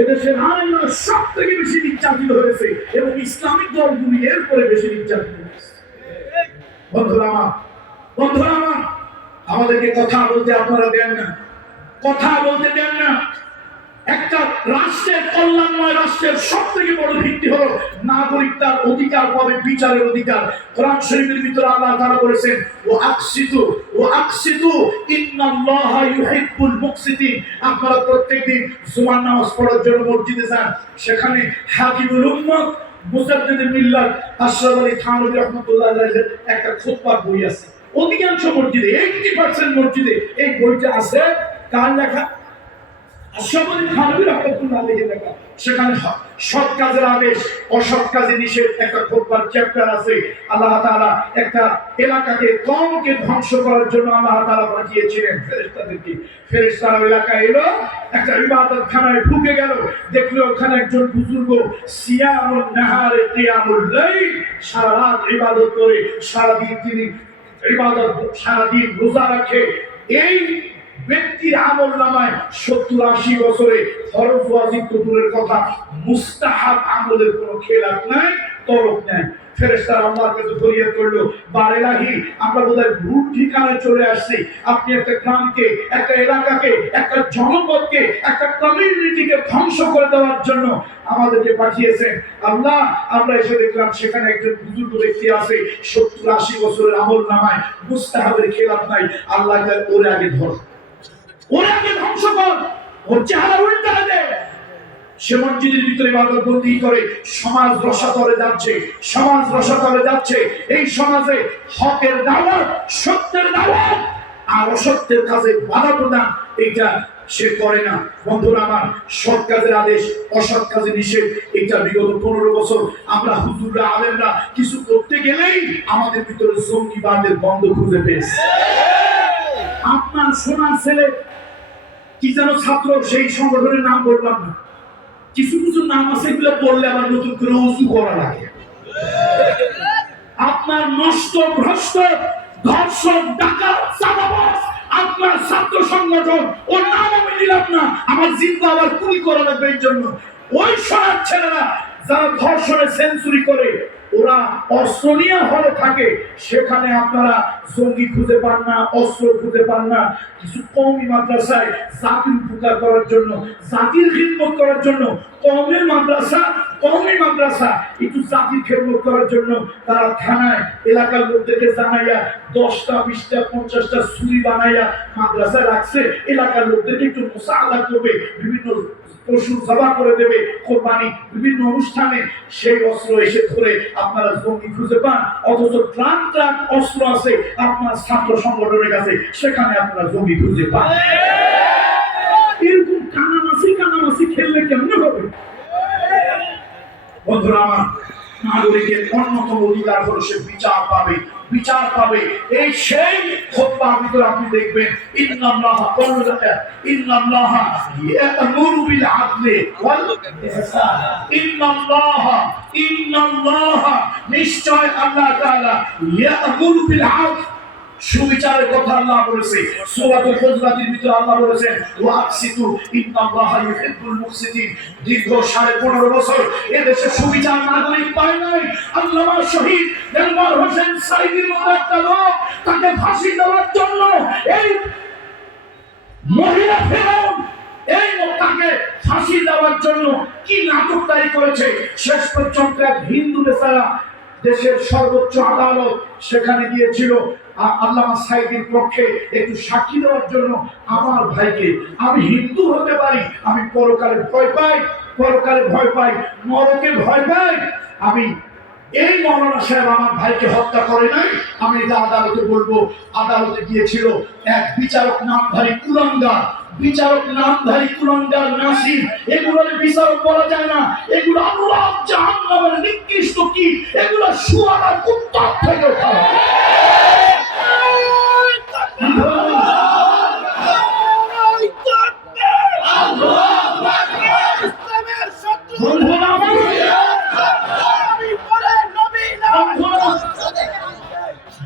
এদেশের আলেমরা সব থেকে বেশি নির্যাতিত হয়েছে এবং ইসলামিক দলগুলি এরপরে বেশি নির্যাতিত হয়েছে। বন্ধুরা আমার, আমাদেরকে কথা বলতে আপনারা দেন না, কথা বলতে দেন না। একটা রাষ্ট্রের, কল্যাণময় রাষ্ট্রের সব থেকে বড় ভিত্তি হলো নাগরিক তার অধিকার পাবে, বিচারের অধিকার। কোরআন শরীফের ভিতরে আল্লাহ তাআলা বলেছেন, ও আকসিতু ইন্নাল্লাহা ইউহিব্বুল মুকসিতিন। আপনারা প্রত্যেকদিন জুমার নামাজ পড়ার জন্য মসজিদে যান, সেখানে হাকিমুল উম্মত মুজাদ্দিদুল মিল্লাত আশরাফ আলী থানভী রাহমাতুল্লাহ আলাইহির একটা খুতবার বই আছে। অধিকাংশ মসজিদে, 80% মসজিদে এই বইটা আছে। কার লেখা? আশরাফ আলী থানভী রাহমাতুল্লাহ আলাইহির লেখা। সেখানে সৎ কাজের আদেশ, অসৎ কাজে নিষেধ একটা খুতবার চ্যাপ্টার আছে। আল্লাহ তাআলা একটা এলাকাকে, কওমকে ধ্বংস করার জন্য আল্লাহ তাআলা পাঠিয়েছিলেন ফেরেশতাদেরকে। ফেরেশতারা এলাকায় এলো, একটা ইবাদতখানায় ঢুকে গেল, দেখলো ওখানে একজন বুজুর্গ সিয়ামুন নাহারে কিয়ামুল লাইল, সারা রাত ইবাদত করে, সারাদিন তিনি ইবাদত, সারাদিন রোজা রাখে। এই ব্যক্তির আমলনামায় 70-80 বছরে ফরজ ওয়াজিব তো দূরের কথা, মুস্তাহাব আমলের কোনো খেলাফ নাই, তরক নেয়। ফেরেশতারা আল্লাহর কাছে ফরিয়াদ করলো, বারেলাহি আমরা বোধহয় ভুল ঠিকানায় চলে আসছি। আপনি একটা গ্রামকে, একটা এলাকাকে, একটা জনপদকে, একটা কমিউনিটিকে ধ্বংস করে দেওয়ার জন্য আমাদেরকে পাঠিয়েছেন। আল্লাহ, আমরা এসে দেখলাম সেখানে একজন বুজুর্গ ব্যক্তি আছে, 70-80 বছরের আমল নামায় মুস্তাহাবের খেলাফ নাই। আল্লাহ ওরে আগে ধর, ওরে আগে ধ্বংস কর, ওর চেহারা উল্টা দে। সে মসজিদের ভিতরে ইবাদত বন্দি করে সমাজ রসাতলে যাচ্ছে, সমাজ রসাতলে যাচ্ছে। এই সমাজে হকের দাওয়াত, সত্যের দাওয়াত আর অসত্যের কাজে বাধা প্রদান এটা সে করে না। বন্ধুরা আমার, সৎ কাজের আদেশ, অসৎ কাজে নিষেধ, এটা বিগত 15 বছর আমরা হুজুররা, আলেমরা কিছু করতে গেলেই আমাদের ভিতরে জঙ্গিবাদের বন্ধ খুঁজে পেয়েছে। আপনার সোনার ছেলে কি যেন ছাত্র, সেই সংগঠনের নাম বললাম না, কিছু কিছু নাম আছে এগুলো পড়লে আবার নতুন করে উজু করা লাগে। আপনার নষ্ট, ভ্রষ্ট, ধর্ষক, ডাকাত, চাঁদাবাজ আপনার ছাত্র সংগঠন, ওর নাম আমি নিলাম না, আমার জিন্দা আবার কুলি করা লাগবে। এই জন্য ওই সব ছেলেরা যারা ধর্ষণে সেঞ্চুরি করে, ওরা অস্ত্র নিয়ে হলে থাকে, সেখানে আপনারা জঙ্গি খুঁজে পান না, অস্ত্র খুঁজে পান না। কিছু কওমি মাদ্রাসায় জাতির উপকার করার জন্য, জাতির খিদমত করার জন্য, কওমি মাদ্রাসা একটু জাতির খিদমত করার জন্য তারা থানায় এলাকার লোকদেরকে জানাইয়া 10টা 20টা 50টা ছুরি বানাইয়া মাদ্রাসায় রাখছে। এলাকার লোকদেরকে একটু মুসাআদা করবে, বিভিন্ন পশু জবাই করে দেবে কোরবানি, বিভিন্ন অনুষ্ঠানে। সেই অস্ত্র এসে ধরে আপনারা জঙ্গি খুঁজে পান, অথচ ট্রাক ট্রাক অস্ত্র আছে আপনার ছাত্র সংগঠনের কাছে, সেখানে আপনারা জঙ্গি খুঁজে পান। এরকম কানামাছি খেললে কেমন হবে? বন্ধুরা আমার, নাগরিকের অন্যতম অধিকার হলো সে বিচার পাবে, বিচার পাবে। এই সেই খুতবার ভিতরে আপনি দেখবেন, ইন্নাল্লাহা ইয়া'মুরু বিল আদলি ওয়াল ইহসান। ইন্নাল্লাহা নিশ্চয় আল্লাহ তাআলা ইয়া'মুরু বিল আদল, সুবিচারের কথা আল্লাহ বলেছে। সূরাতুল হুজরাতের ভিতরে আল্লাহ বলেছেন, ওয়া আকসিতু ইন্নাল্লাহা ইউহিব্বুল মুকসিতিন। দীর্ঘ 15.5 বছর এদেশে সুবিচার নাগরিক পায় নাই। আল্লামা শহীদ দেলওয়ার হোসেন সাইদির মতো একটা লোক, তাকে ফাঁসি দেওয়ার জন্য এই মহিলা ফেরাউন, এই তাকে ফাঁসি দেওয়ার জন্য কি নাটকটাই করেছে। শেষ পর্যন্ত এক হিন্দু বেচারা দেশের সর্বোচ্চ আদালত সেখানে গিয়েছিল আল্লামা সাইদির পক্ষে একটু সাক্ষী দেওয়ার জন্য। আমার ভাইকে, আমি হিন্দু হতে পারি, আমি পরকালে ভয় পাই, নরকে ভয় পাই। আমি এই মৌলানা সাহেব আমার ভাইকে হত্যা করে নাই, আমি এটা আদালতে বলবো। আদালতে গিয়েছিল এক বিচারক নামধারী কুলাঙ্গার নাসির। এগুলোর বিচারক বলা যায় না, এগুলো আল্লাহ জাহান্নামের নিকৃষ্ট কি, এগুলো শুয়ার কুত্তা থেকে খাওয়া।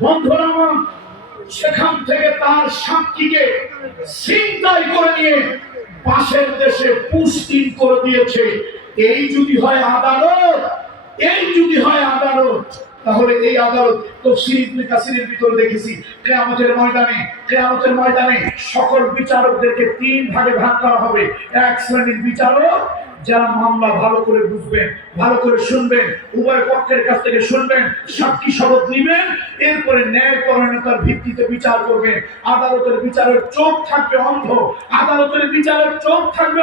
বন্ধুরা, সেখান থেকে তার সাক্ষীকে ছিনতাই করে নিয়ে পাশের দেশে পুষ্টিং করে দিয়েছে। এই যদি হয় আদালত, তাহলে এই আদালত তাফসীর ইবনে কাসিরের ভিতরে দেখেছি, কিয়ামতের ময়দানে সকল বিচারকদেরকে 3 ভাগে ভাগ করা হবে। এক শ্রেণীর বিচারক যারা মামলা ভালো করে বুঝবেন, ভালো করে শুনবেন, উভয় পক্ষের কাছ থেকে শুনবেন, সাক্ষী শপথ নেবেন, এরপরে ন্যায়পরায়ণতার ভিত্তিতে বিচার করবেন। আদালতের বিচারের চোখ থাকবে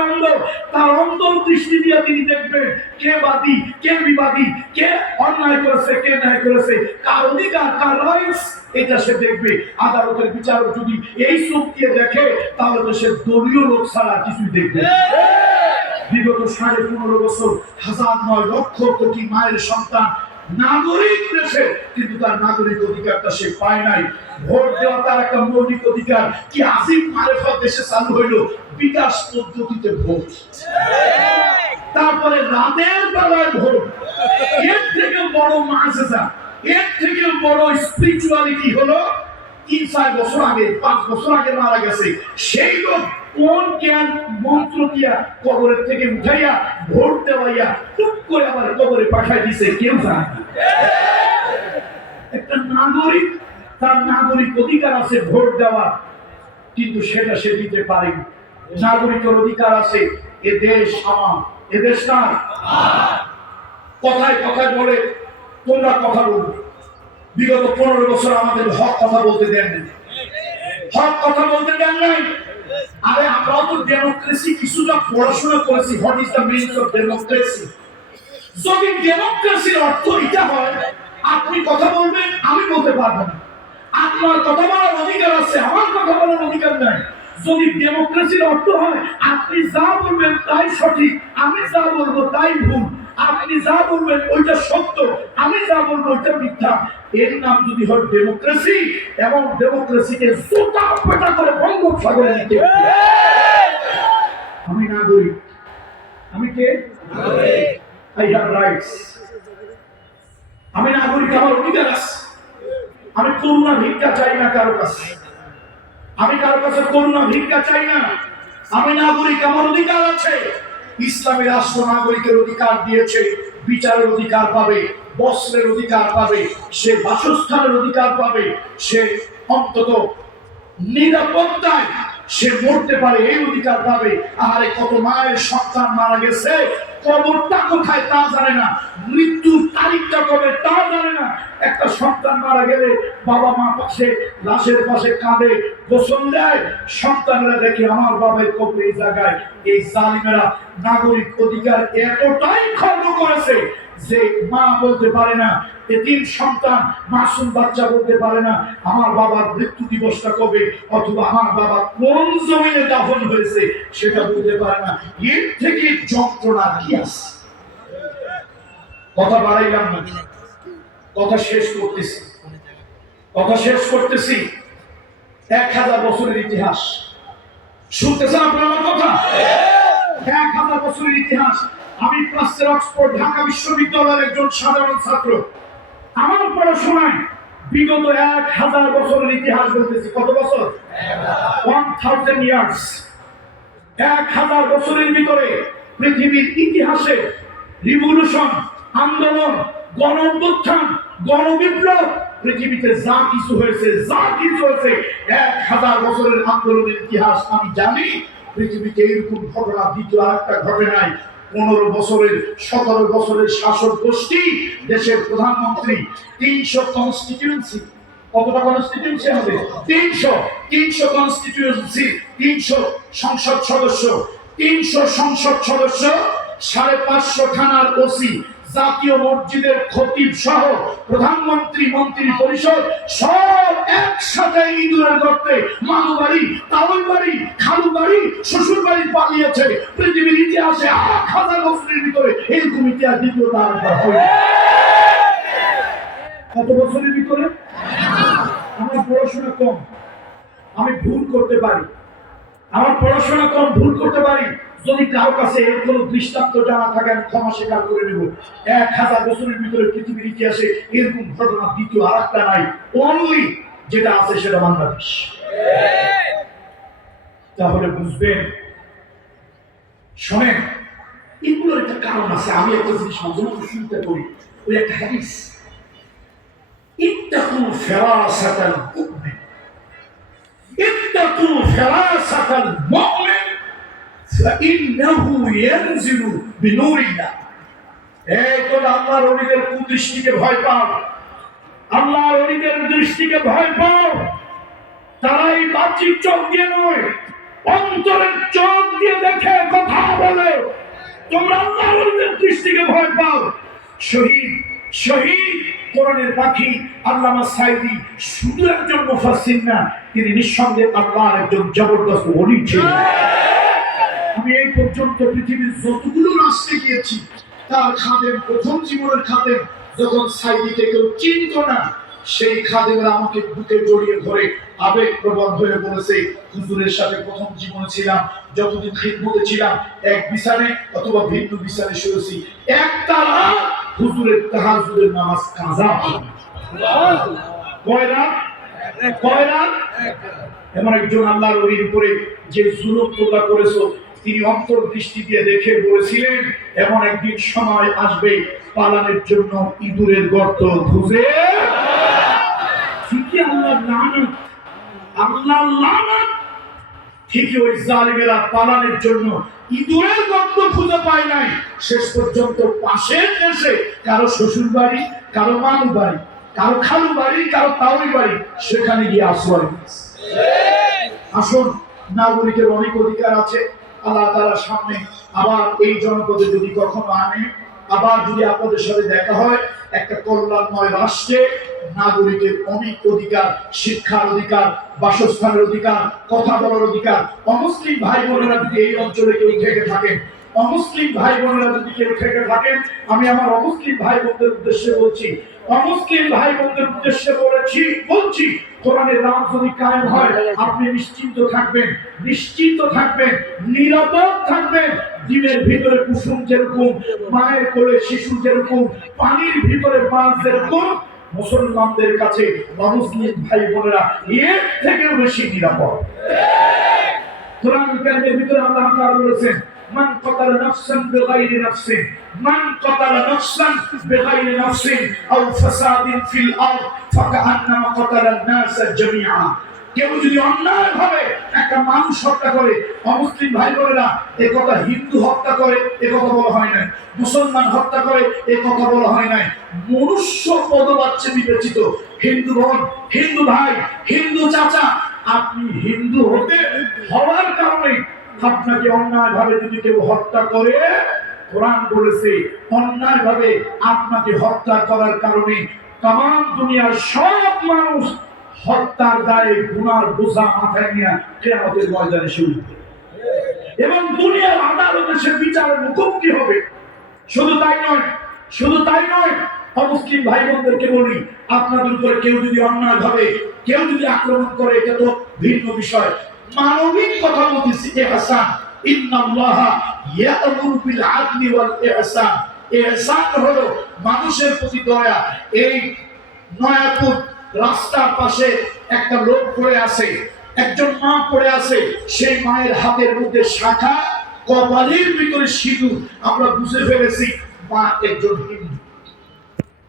অন্ধ, তার অন্তর্দৃষ্টি দিয়ে তিনি দেখবেন কে বাদী, কে বিবাদী, কে অন্যায় করেছে, কে ন্যায় করেছে, কার অধিকার, কার রাইটস, এটা সে দেখবে। আদালতের বিচারক যদি এই চোখ দিয়ে দেখে, তাহলে তো সে দলীয় লোক ছাড়া কিছুই দেখবে। বিগত 15.5 বছর হাজার নয় লক্ষ কোটি মায়ের সন্তান নাগরিক দেশে, কিন্তু তার নাগরিক অধিকারটা সে পায় নাই। ভোট দেওয়া তার একটা মৌলিক অধিকার। কি আজিম মারেফত দেশে চালু হইল, বিকাশ পদ্ধতিতে ভোট, তারপরে রাতের বেলায় ভোট। এর থেকে বড় মাযেজা, এর থেকে বড় স্পিরিচুয়ালিটি হলো 3-4 বছর আগে, 5 বছর আগে মারা গেছে সেই লোক কোন জ্ঞান মন্ত্র দিয়া কবরের থেকে উঠাইয়া ভোট দেওয়াইয়া টুক করে আবার কবরে পাঠাই দিছে কেউ জানে না। একটা নাগরিক, তার নাগরিক অধিকার আছে ভোট দেওয়ার, কিন্তু সেটা সে দিতে পারেনি। নাগরিকের অধিকার আছে, এ দেশ আমার, এ দেশ না। কথায় কথায় বলে তোমরা কথা বলবে, বিগত 15 বছর আমাদের হক কথা বলতে দেন নাই, হক কথা বলতে দেন নাই। আরে আমরা তো ডেমোক্রেসি কিছুটা পড়াশোনা করেছি। What is the meaning of democracy? যদি ডেমোক্রেসির অর্থ এটা হয় আপনি কথা বলবেন, আমি বলতে পারবো না, আপনার কথা বলার অধিকার আছে, আমার কথা বলার অধিকার নাই। যদি ডেমোক্রেসির অর্থ হয় আপনি যা বলবেন তাই সঠিক, আমি যা বলবো তাই ভুল, আপনি যা বলবেন ওইটা সত্য, আমি যা বলবো ওইটা মিথ্যা, এর নাম যদি হয় ডেমোক্রেসি, এবং ডেমোক্রেসিকে জোটা পেটা করে বঙ্গোপসাগরে নিতে হবে। আমি নাগরিক, আমি কে? I have rights. আমি নাগরিক, আমার অধিকার আছে। আমি করুণা ভিক্ষা চাই না কারো কাছে, আমি কারো কাছে করুণা ভিক্ষা চাই না। আমি নাগরিক, আমার অধিকার আছে। ইসলামী রাষ্ট্র নাগরিকের অধিকার দিয়েছে, বিচারের অধিকার পাবে, বস্ত্রের অধিকার পাবে, সে বাসস্থানের অধিকার পাবে, সে অন্তত নিরাপত্তায় সে মরতে পারে এই অধিকার পাবে। আরে কত মায়ের সন্তান মারা গেছে, কবরটা কোথায় তা জানে না, মৃত্যুর তারিখটা কবে তা জানে না। একটা সন্তান মারা গেলে বাবা মা পাশে লাশের পাশে কাঁদে, গোসল দেয়, সন্তানরা দেখে আমার বাবার কবর এই জায়গায়। এই জালিমেরা নাগরিক অধিকার এতটাই খর্ব করেছে যে মা বলতে পারে না, এতিম সন্তান মাসুম বাচ্চা বলতে পারে না আমার বাবার মৃত্যু দিবসটা কবে, অথবা আমার বাবা কোন জমিনে দাফন হয়েছে সেটা বলতে পারে না। এর থেকে যন্ত্রণা কি আছে? কথা বাড়াইলাম না, কথা শেষ করতেছি, কথা শেষ করতেছি। 1000 বছরের ইতিহাস শুনতেছেন আপনারা আমার কথা? 1000 বছরের ইতিহাস। আমি প্রাচ্যের অক্সফোর্ড ঢাকা বিশ্ববিদ্যালয়ের একজন সাধারণ ছাত্র। আমার পড়াশোনায় বিগত 1000 বছরের ইতিহাস বলতেছি। কত বছর? 1000 ইয়ার্স। 1000 বছরের ভিতরে পৃথিবীর ইতিহাসে রিভলিউশন, আন্দোলন, গণ অভ্যুত্থান, গণবিপ্লব, পৃথিবীতে যা কিছু হয়েছে, যা কিছু হয়েছে 1000 বছরের আন্দোলনের ইতিহাস আমি জানি। পৃথিবীতে এরকম ঘটনা দ্বিতীয় আরেকটা ঘটে নাই। 15 বছরের 17 বছরের শাসক গোষ্ঠী, দেশের প্রধানমন্ত্রী, 300 কনস্টিটিউয়েন্সি, কতটা কনস্টিটিউয়েন্সি হবে? 300 কনস্টিটিউয়েন্সি, 300 সংসদ সদস্য, 300 সংসদ সদস্য, 550 থানার ওসি, জাতীয় মসজিদের খতিব সহ প্রধানমন্ত্রী, মন্ত্রী পরিষদ সব একসাথে ইঁদুরের গর্তে মামু বাড়ি, তাওই বাড়ি, খালু বাড়ি, শ্বশুর বাড়ি পালিয়েছে। পৃথিবীর ইতিহাসে 1000 বছরের ভিতরে এরকম ইতিহাস দ্বিতীয়টা হয়। কত বছরের ভিতরে? আমার পড়াশোনা কম, আমি ভুল করতে পারি, আমার পড়াশোনা কম, ভুল করতে পারি। যদি কারো কাছে এর কোন দৃষ্টান্ত জানা থাকে আমি ক্ষমা স্বীকার করে নেব। 1000 বছরের ভিতরে পৃথিবীর ইতিহাসে এরকম ঘটনা দ্বিতীয় আরেকটা নাই। অনলি যেটা আছে সেটা বাংলাদেশ। তাহলে বুঝবেন, শোনেন, এগুলোর একটা কারণ আছে। আমি একটা জিনিস মাঝে মাঝে চিন্তা করি, ওই একটা হাদিস, ইত্তাকু ফিরাসাতাল মুমিন, ইত্তাকু ফিরাসাতাল মুমিন ফাইন্নাহু ইয়ানজিলু বিনূরিল্লাহ। এই তো আল্লাহর ওলিদের কুদৃষ্টিকে ভয় পাও, আল্লাহর ওলিদের দৃষ্টিকে ভয় পাও। তারা এই বাহ্যিক চোখ দিয়ে নয়, অন্তরের চোখ দিয়ে দেখে কথা বলে। তোমরা আল্লাহর ওলিদের দৃষ্টিকে ভয় পাও। শহীদ শহীদ কোরআনের পাখি আল্লামা সাঈদী শুধু একজন মুফাসসির না, তিনি নিঃসন্দেহে আল্লাহর একজন জবরদস্ত ওলি ছিলেন। আমি এই পর্যন্ত পৃথিবীর যতগুলো রাষ্ট্রে গিয়েছি, তার খাদেম, প্রথম জীবনের খাদেম যখন সাঈদীকে কেউ চিনত না, সেই খাদেমরা আমাকে বুকে জড়িয়ে ধরে আবেগপ্রবণ হয়ে বলেছে, হুজুরের সাথে প্রথম জীবনে ছিলাম, যতদিন খিদমতে ছিলাম এক বিছানে অথবা ভিন্ন বিছানে শুয়েছি, একটা রাত হুজুরের তাহাজ্জুদের নামাজ কাজা। কয় রাত? কয় রাত? এমন একজন আল্লাহর ওলির উপরে যে জুলুম তোমরা করেছো, তিনি অন্তর্দৃষ্টি দিয়ে দেখে বলেছিলেন এমন একদিন সময় আসবে পালানোর জন্য ইঁদুরের গর্ত খুঁজে। ঠিকই আল্লাহর লানত, আল্লাহর লানত। ঠিকই ওই জালিমেরা পালানোর জন্য ইঁদুরের গর্ত খুঁজে পায় নাই। শেষ পর্যন্ত পাশের দেশে কারো শ্বশুর বাড়ি, কারো মামু বাড়ি, কারো খালু বাড়ি, কারো তাওই বাড়ি, সেখানে গিয়ে আশ্রয় নিয়েছে। আসুন, নাগরিকের অনেক অধিকার আছে। আল্লাহ তাআলার সামনে আবার এই জনপদে যদি কখনো আনে, আবার যদি আপনাদের সাথে দেখা হয়, একটা কল্যাণময় রাষ্ট্রে নাগরিকের অনেক অধিকার, শিক্ষার অধিকার, বাসস্থানের অধিকার, কথা বলার অধিকার। অমুসলিম ভাই বোনেরা যদি এই অঞ্চলে কেউ থেকে থাকেন, অমুসলিম ভাই বোনেরা যদি কেউ থেকে থাকেন, আমি আমার অমুসলিম ভাই বোনদের উদ্দেশ্যে বলছি, অমুসলিম ভাই বোনদের উদ্দেশ্যে বলছি কোরআনের রাত যদি কায়েম হয়, আপনি নিশ্চিন্ত থাকবেন, নিশ্চিন্ত থাকবেন, নিরাপদ থাকবেন। ডিমের ভিতরে কুসুম যেরকম, মায়ের কোলে শিশু যেরকম, পানির ভিতরে মাছ যেরকম, মুসলমানদের কাছে অমুসলিম ভাই বোনেরা এর থেকেও বেশি নিরাপদ। কোরআন কারিমের ভিতরে আল্লাহ তাআলা বলেছেন, মান কাতালা নাফসান বিগাইরি নাফসিন, মান কাতালা নাফসান বিগাইরি নাফসিন আও ফাসাদিন ফিল আরদ ফাকান্নামা কাতালান নাস জামিআ। কেউ যদি অন্যায়ভাবে একটা মানুষ হত্যা করে, অমুসলিম ভাই বোনেরা, এ কথা হিন্দু হত্যা করে এ কথা বলা হয় নাই, মুসলমান হত্যা করে এ কথা বলা হয় নাই, মনুষ্য পদবাচ্যে বিবেচিত হিন্দু বোন, হিন্দু ভাই, হিন্দু চাচা, আপনি হিন্দু হওয়ার কারণে আপনাকে অন্যায় ভাবে যদি কেউ হত্যা করে, কোরআন বলেছে অন্যায় ভাবে আপনাকে হত্যা করার কারণে তামাম দুনিয়ার সব মানুষ হত্যার দায়ে গুনার বোঝা মাথায় নিয়ে কিয়ামতের ময়দানে এসে উঠবে এবং দুনিয়ার আদালতে সে বিচারের মুখোমুখি হবে। শুধু তাই নয়, শুধু তাই নয়, অমুসলিম ভাই বোনদেরকে বলি, আপনাদের উপরে কেউ যদি অন্যায় ভাবে কেউ যদি আক্রমণ করে, এটা তো ভিন্ন বিষয়। মানবিক কথা বলতেছি, ইহসান, ইন্নাল্লাহা ইয়া'মুরু বিল আদলি ওয়াল ইহসান। ইহসান হলো মানুষের প্রতি দয়া। এই নয়াপুর রাস্তার পাশে একটা লোক পড়ে আছে, একজন মা পড়ে আছে, সেই মায়ের হাতের মধ্যে শাখা, কপালের ভিতরে সিঁদুর। আমরা বুঝে ফেলেছি মা একজন হিন্দু।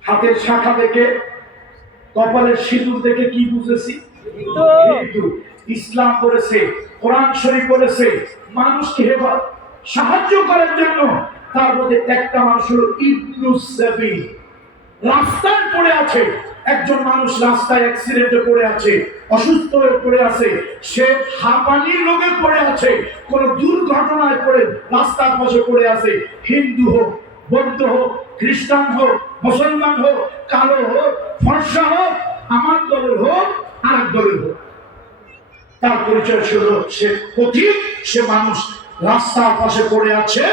হাতের শাখা দেখে, কপালের সিঁদুর দেখে কি বুঝেছি? হিন্দু। ইসলাম বলেছে, কোরআন শরীফ বলেছে, মানুষকে সাহায্য করার জন্য। তার মধ্যে একটা মানুষ হলো ইবনুস সাবিল। রাস্তায় পড়ে আছে একজন মানুষ, রাস্তায় অ্যাক্সিডেন্টে পড়ে আছে, অসুস্থ হয়ে পড়ে আছে, সে হাঁপানির রোগে পড়ে আছে, কোন দুর্ঘটনায় পড়ে রাস্তার পাশে পড়ে আছে। হিন্দু হোক, বৌদ্ধ হোক, খ্রিস্টান হোক, মুসলমান হোক, কালো হোক, ফর্সা হোক, আমার দলের হোক, আরেক দলের হোক, তার পরিচয় ছিল সে পথিক, সে মানুষ রাস্তার পাশে পড়ে আছে।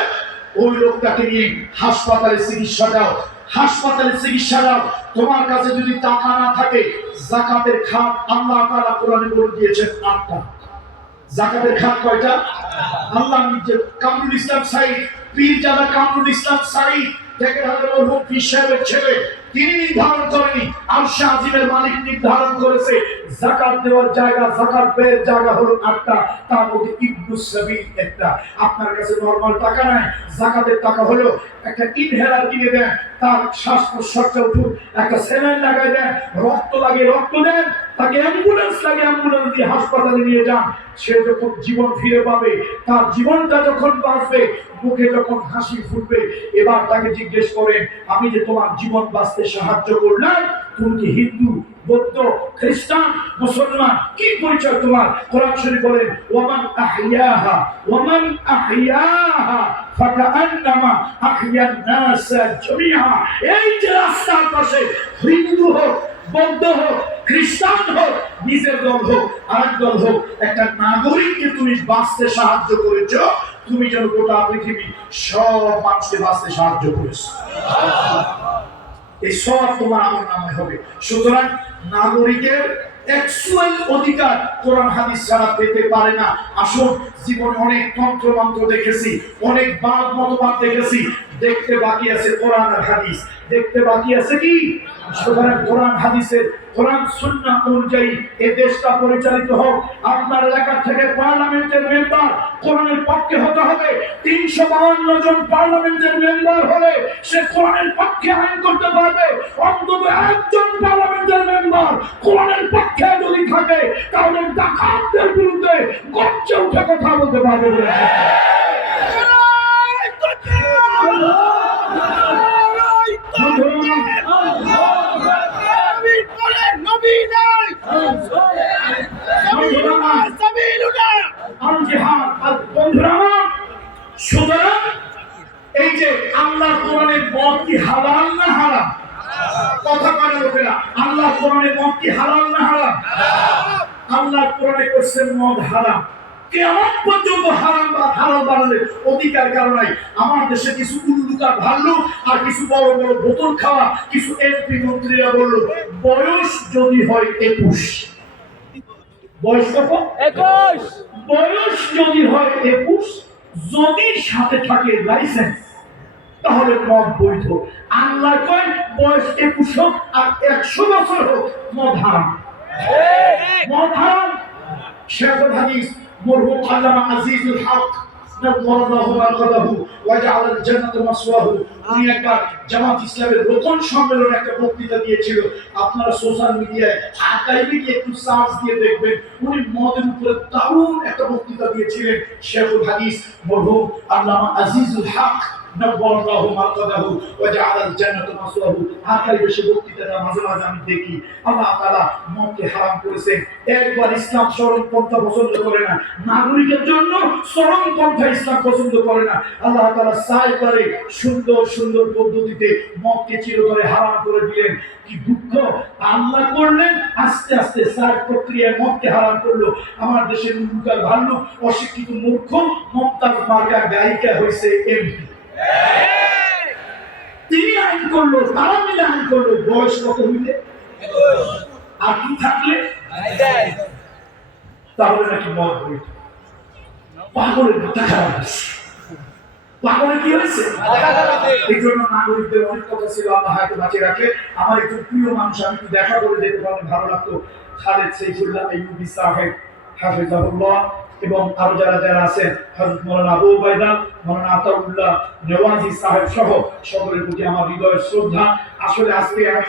ওই লোকটাকে নিয়ে হাসপাতালে চিকিৎসা দাও, হাসপাতালে চিকিৎসা দাও। তোমার কাছে যদি টাকা না থাকে, যাকাতের খাত আল্লাহ তাআলা কোরআনে বলে দিয়েছেন 8টা। যাকাতের খাত কয়টা? আল্লাহ নিজে, কামরুল ইসলাম সাইদ, পীরজাদা কামরুল ইসলাম সাইদ থেকে মরহুম পীর সাহেবের ছেলে, তিনি নির্ধারণ করেনি, আরশ আজিমের মালিক নির্ধারণ করেছে যাকাত দেওয়ার জায়গা, যাকাত ব্যয়ের জায়গা হলো 8টা। তার মধ্যে ইবনুস সাবিল একটা। আপনার কাছে নরমাল টাকা নাই, যাকাতের টাকা হলো একটা ইনহেলার কিনে দেন, তার শ্বাস প্রশ্বাসটা উঠুক, একটা স্যালাইন লাগাই দেন, রক্ত লাগে রক্ত দেন, তাকে অ্যাম্বুলেন্স লাগে অ্যাম্বুলেন্স দিয়ে হাসপাতালে নিয়ে যান। সে যখন জীবন ফিরে পাবে, তার জীবনটা যখন বাঁচবে, মুখে যখন হাসি ফুটবে, এবার তাকে জিজ্ঞেস করেন, আমি যে তোমার জীবন বাঁচতে সাহায্য করলাম, তুমি কি হিন্দু, বৌদ্ধ, খ্রিস্টান, মুসলমান, কি পরিচয় তোমার? কোরআন শরীফ বলেন, ওয়ামান আহইয়াহা ফাকান্নামা আহইয়ান নাস জামিআ। এই যে রাস্তার পাশে হিন্দু হোক, বৌদ্ধ হোক, খ্রিস্টান হোক, নিজের দল হোক, আরেক দল হোক, একটা নাগরিককে তুমি বাঁচতে সাহায্য করেছো, তুমি যেন গোটা পৃথিবী সব মানুষকে বাঁচতে সাহায্য করেছো। এই সব তোমার আমার নামে হবে। সুতরাং নাগরিকের অ্যাকচুয়াল অধিকার কোরআন হাদিস ছাড়া পেতে পারে না। আসুন, জীবনে অনেক তন্ত্র মন্ত্র দেখেছি, অনেক বাদ মতবাদ দেখেছি, দেখতে বাকি আছে কোরআন আর হাদিস, দেখতে বাকি আছে কি? সুতরাং কোরআন হাদিসের, কোরআন সুন্নাহ অনুযায়ী এই দেশটা পরিচালিত হোক। আপনার এলাকা থেকে পার্লামেন্টের মেম্বার কোরআনের পক্ষে হতে হবে। 352 জন পার্লামেন্টের মেম্বার হলে সে কোরআনের পক্ষে আইন করতে পারবে। অন্তত একজন পার্লামেন্টের মেম্বার কোরআনের পক্ষে যদি থাকে তাহলে ডাকাতদের বিরুদ্ধে গর্জে উঠে কথা বলতে পারবে। সুতরাং এই যে আল্লাহ কোরআনের মত কি হালাল না হারাম? কথা বলে লোকেরা, আল্লাহ কোরআনের মত কি হালাল না হারাম? আল্লাহ কোরআনে করছেন মদ হারাম। কিয়ামত পর্যন্ত হারাম বা হালাল বানানোর অধিকার কারণ নাই। আমার দেশে কিছু উল্লুকা ভাল্লু আর কিছু বড় বড় বোতল খাওয়া কিছু এমপি মন্ত্রীরা বললো বয়স যদি হয় 21, বয়স কত? 21। বয়স যদি হয় 21, যদি সাথে থাকে লাইসেন্স, তাহলে মদ বৈধ। আল্লাহ কয় বয়স 21 হোক আর 100 বছর হোক, মদ হারাম। মদ হারাম। শেখুল হাদিস মরহুম আল্লামা আজিজুল হক নববরাল্লাহু মারকাদাহু ওয়া জাআলাল জান্নাতা মাসওয়াহু, উনি একবার জামাত ইসলামের রোকন সম্মেলনে একটা বক্তৃতা দিয়েছিল। আপনারা সোশ্যাল মিডিয়ায় আর্কাইভে গিয়ে একটু সার্চ দিয়ে দেখবেন, উনি মদের উপরে দারুণ একটা বক্তৃতা দিয়েছিলেন। শেখুল হাদিস মরহুম আল্লামা আজিজুল হক নববরাল্লাহু মারকাদাহু ওয়া জাআলাল জান্নাতা মাসওয়াহু, আর্কাইভে সে বক্তৃতাটা মাঝে মাঝে আমি দেখি। আল্লাহ তাআলা মদকে হারাম করেছেন। একবার ইসলাম চরম পন্থা পছন্দ করে না, নাগরিকের জন্য চরম পন্থা ইসলাম পছন্দ করে না। আল্লাহ তাআলা চাই করে সুন্দর সুন্দর পদ্ধতিতে মদকে চিরতরে হারাম করে দিলেন। কি দুঃখ! আল্লাহ করলেন আস্তে আস্তে সার প্রক্রিয়ায় মদকে হারাম করলো। আমার দেশের মুলুকার ভাল্লু অশিক্ষিত মূর্খ মমতাজ মার্কা গায়িকা হয়েছে এমপি। তিনি আইন করলো, তারা মিলে আইন করলো। বয়স কত হইলে? আর কি থাকলে? তাহলে নাকি মদ হইত। পাগলের মাথা খারাপ হয়েছে। পাগলের কি হয়েছে? এই জন্য নাগরিকদের অনেক কথা ছিল, আল্লাহ হয়তো বাঁচিয়ে রাখে। আমার একজন প্রিয় মানুষ, আমি একটু দেখা করে যেতে পারলে ভালো লাগতো, খালেদ সাইফুল্লাহ আইয়ুবী সাহেব হাফিজাহুল্লাহ, এবং আরো যারা যারা আছেন, হযরত মাওলানা আবু উবাইদা, মাওলানা আতাউল্লাহ নেওয়াজি সাহেব সহ সকলের প্রতি আমার হৃদয়ের শ্রদ্ধা। আসলে আজকে আমি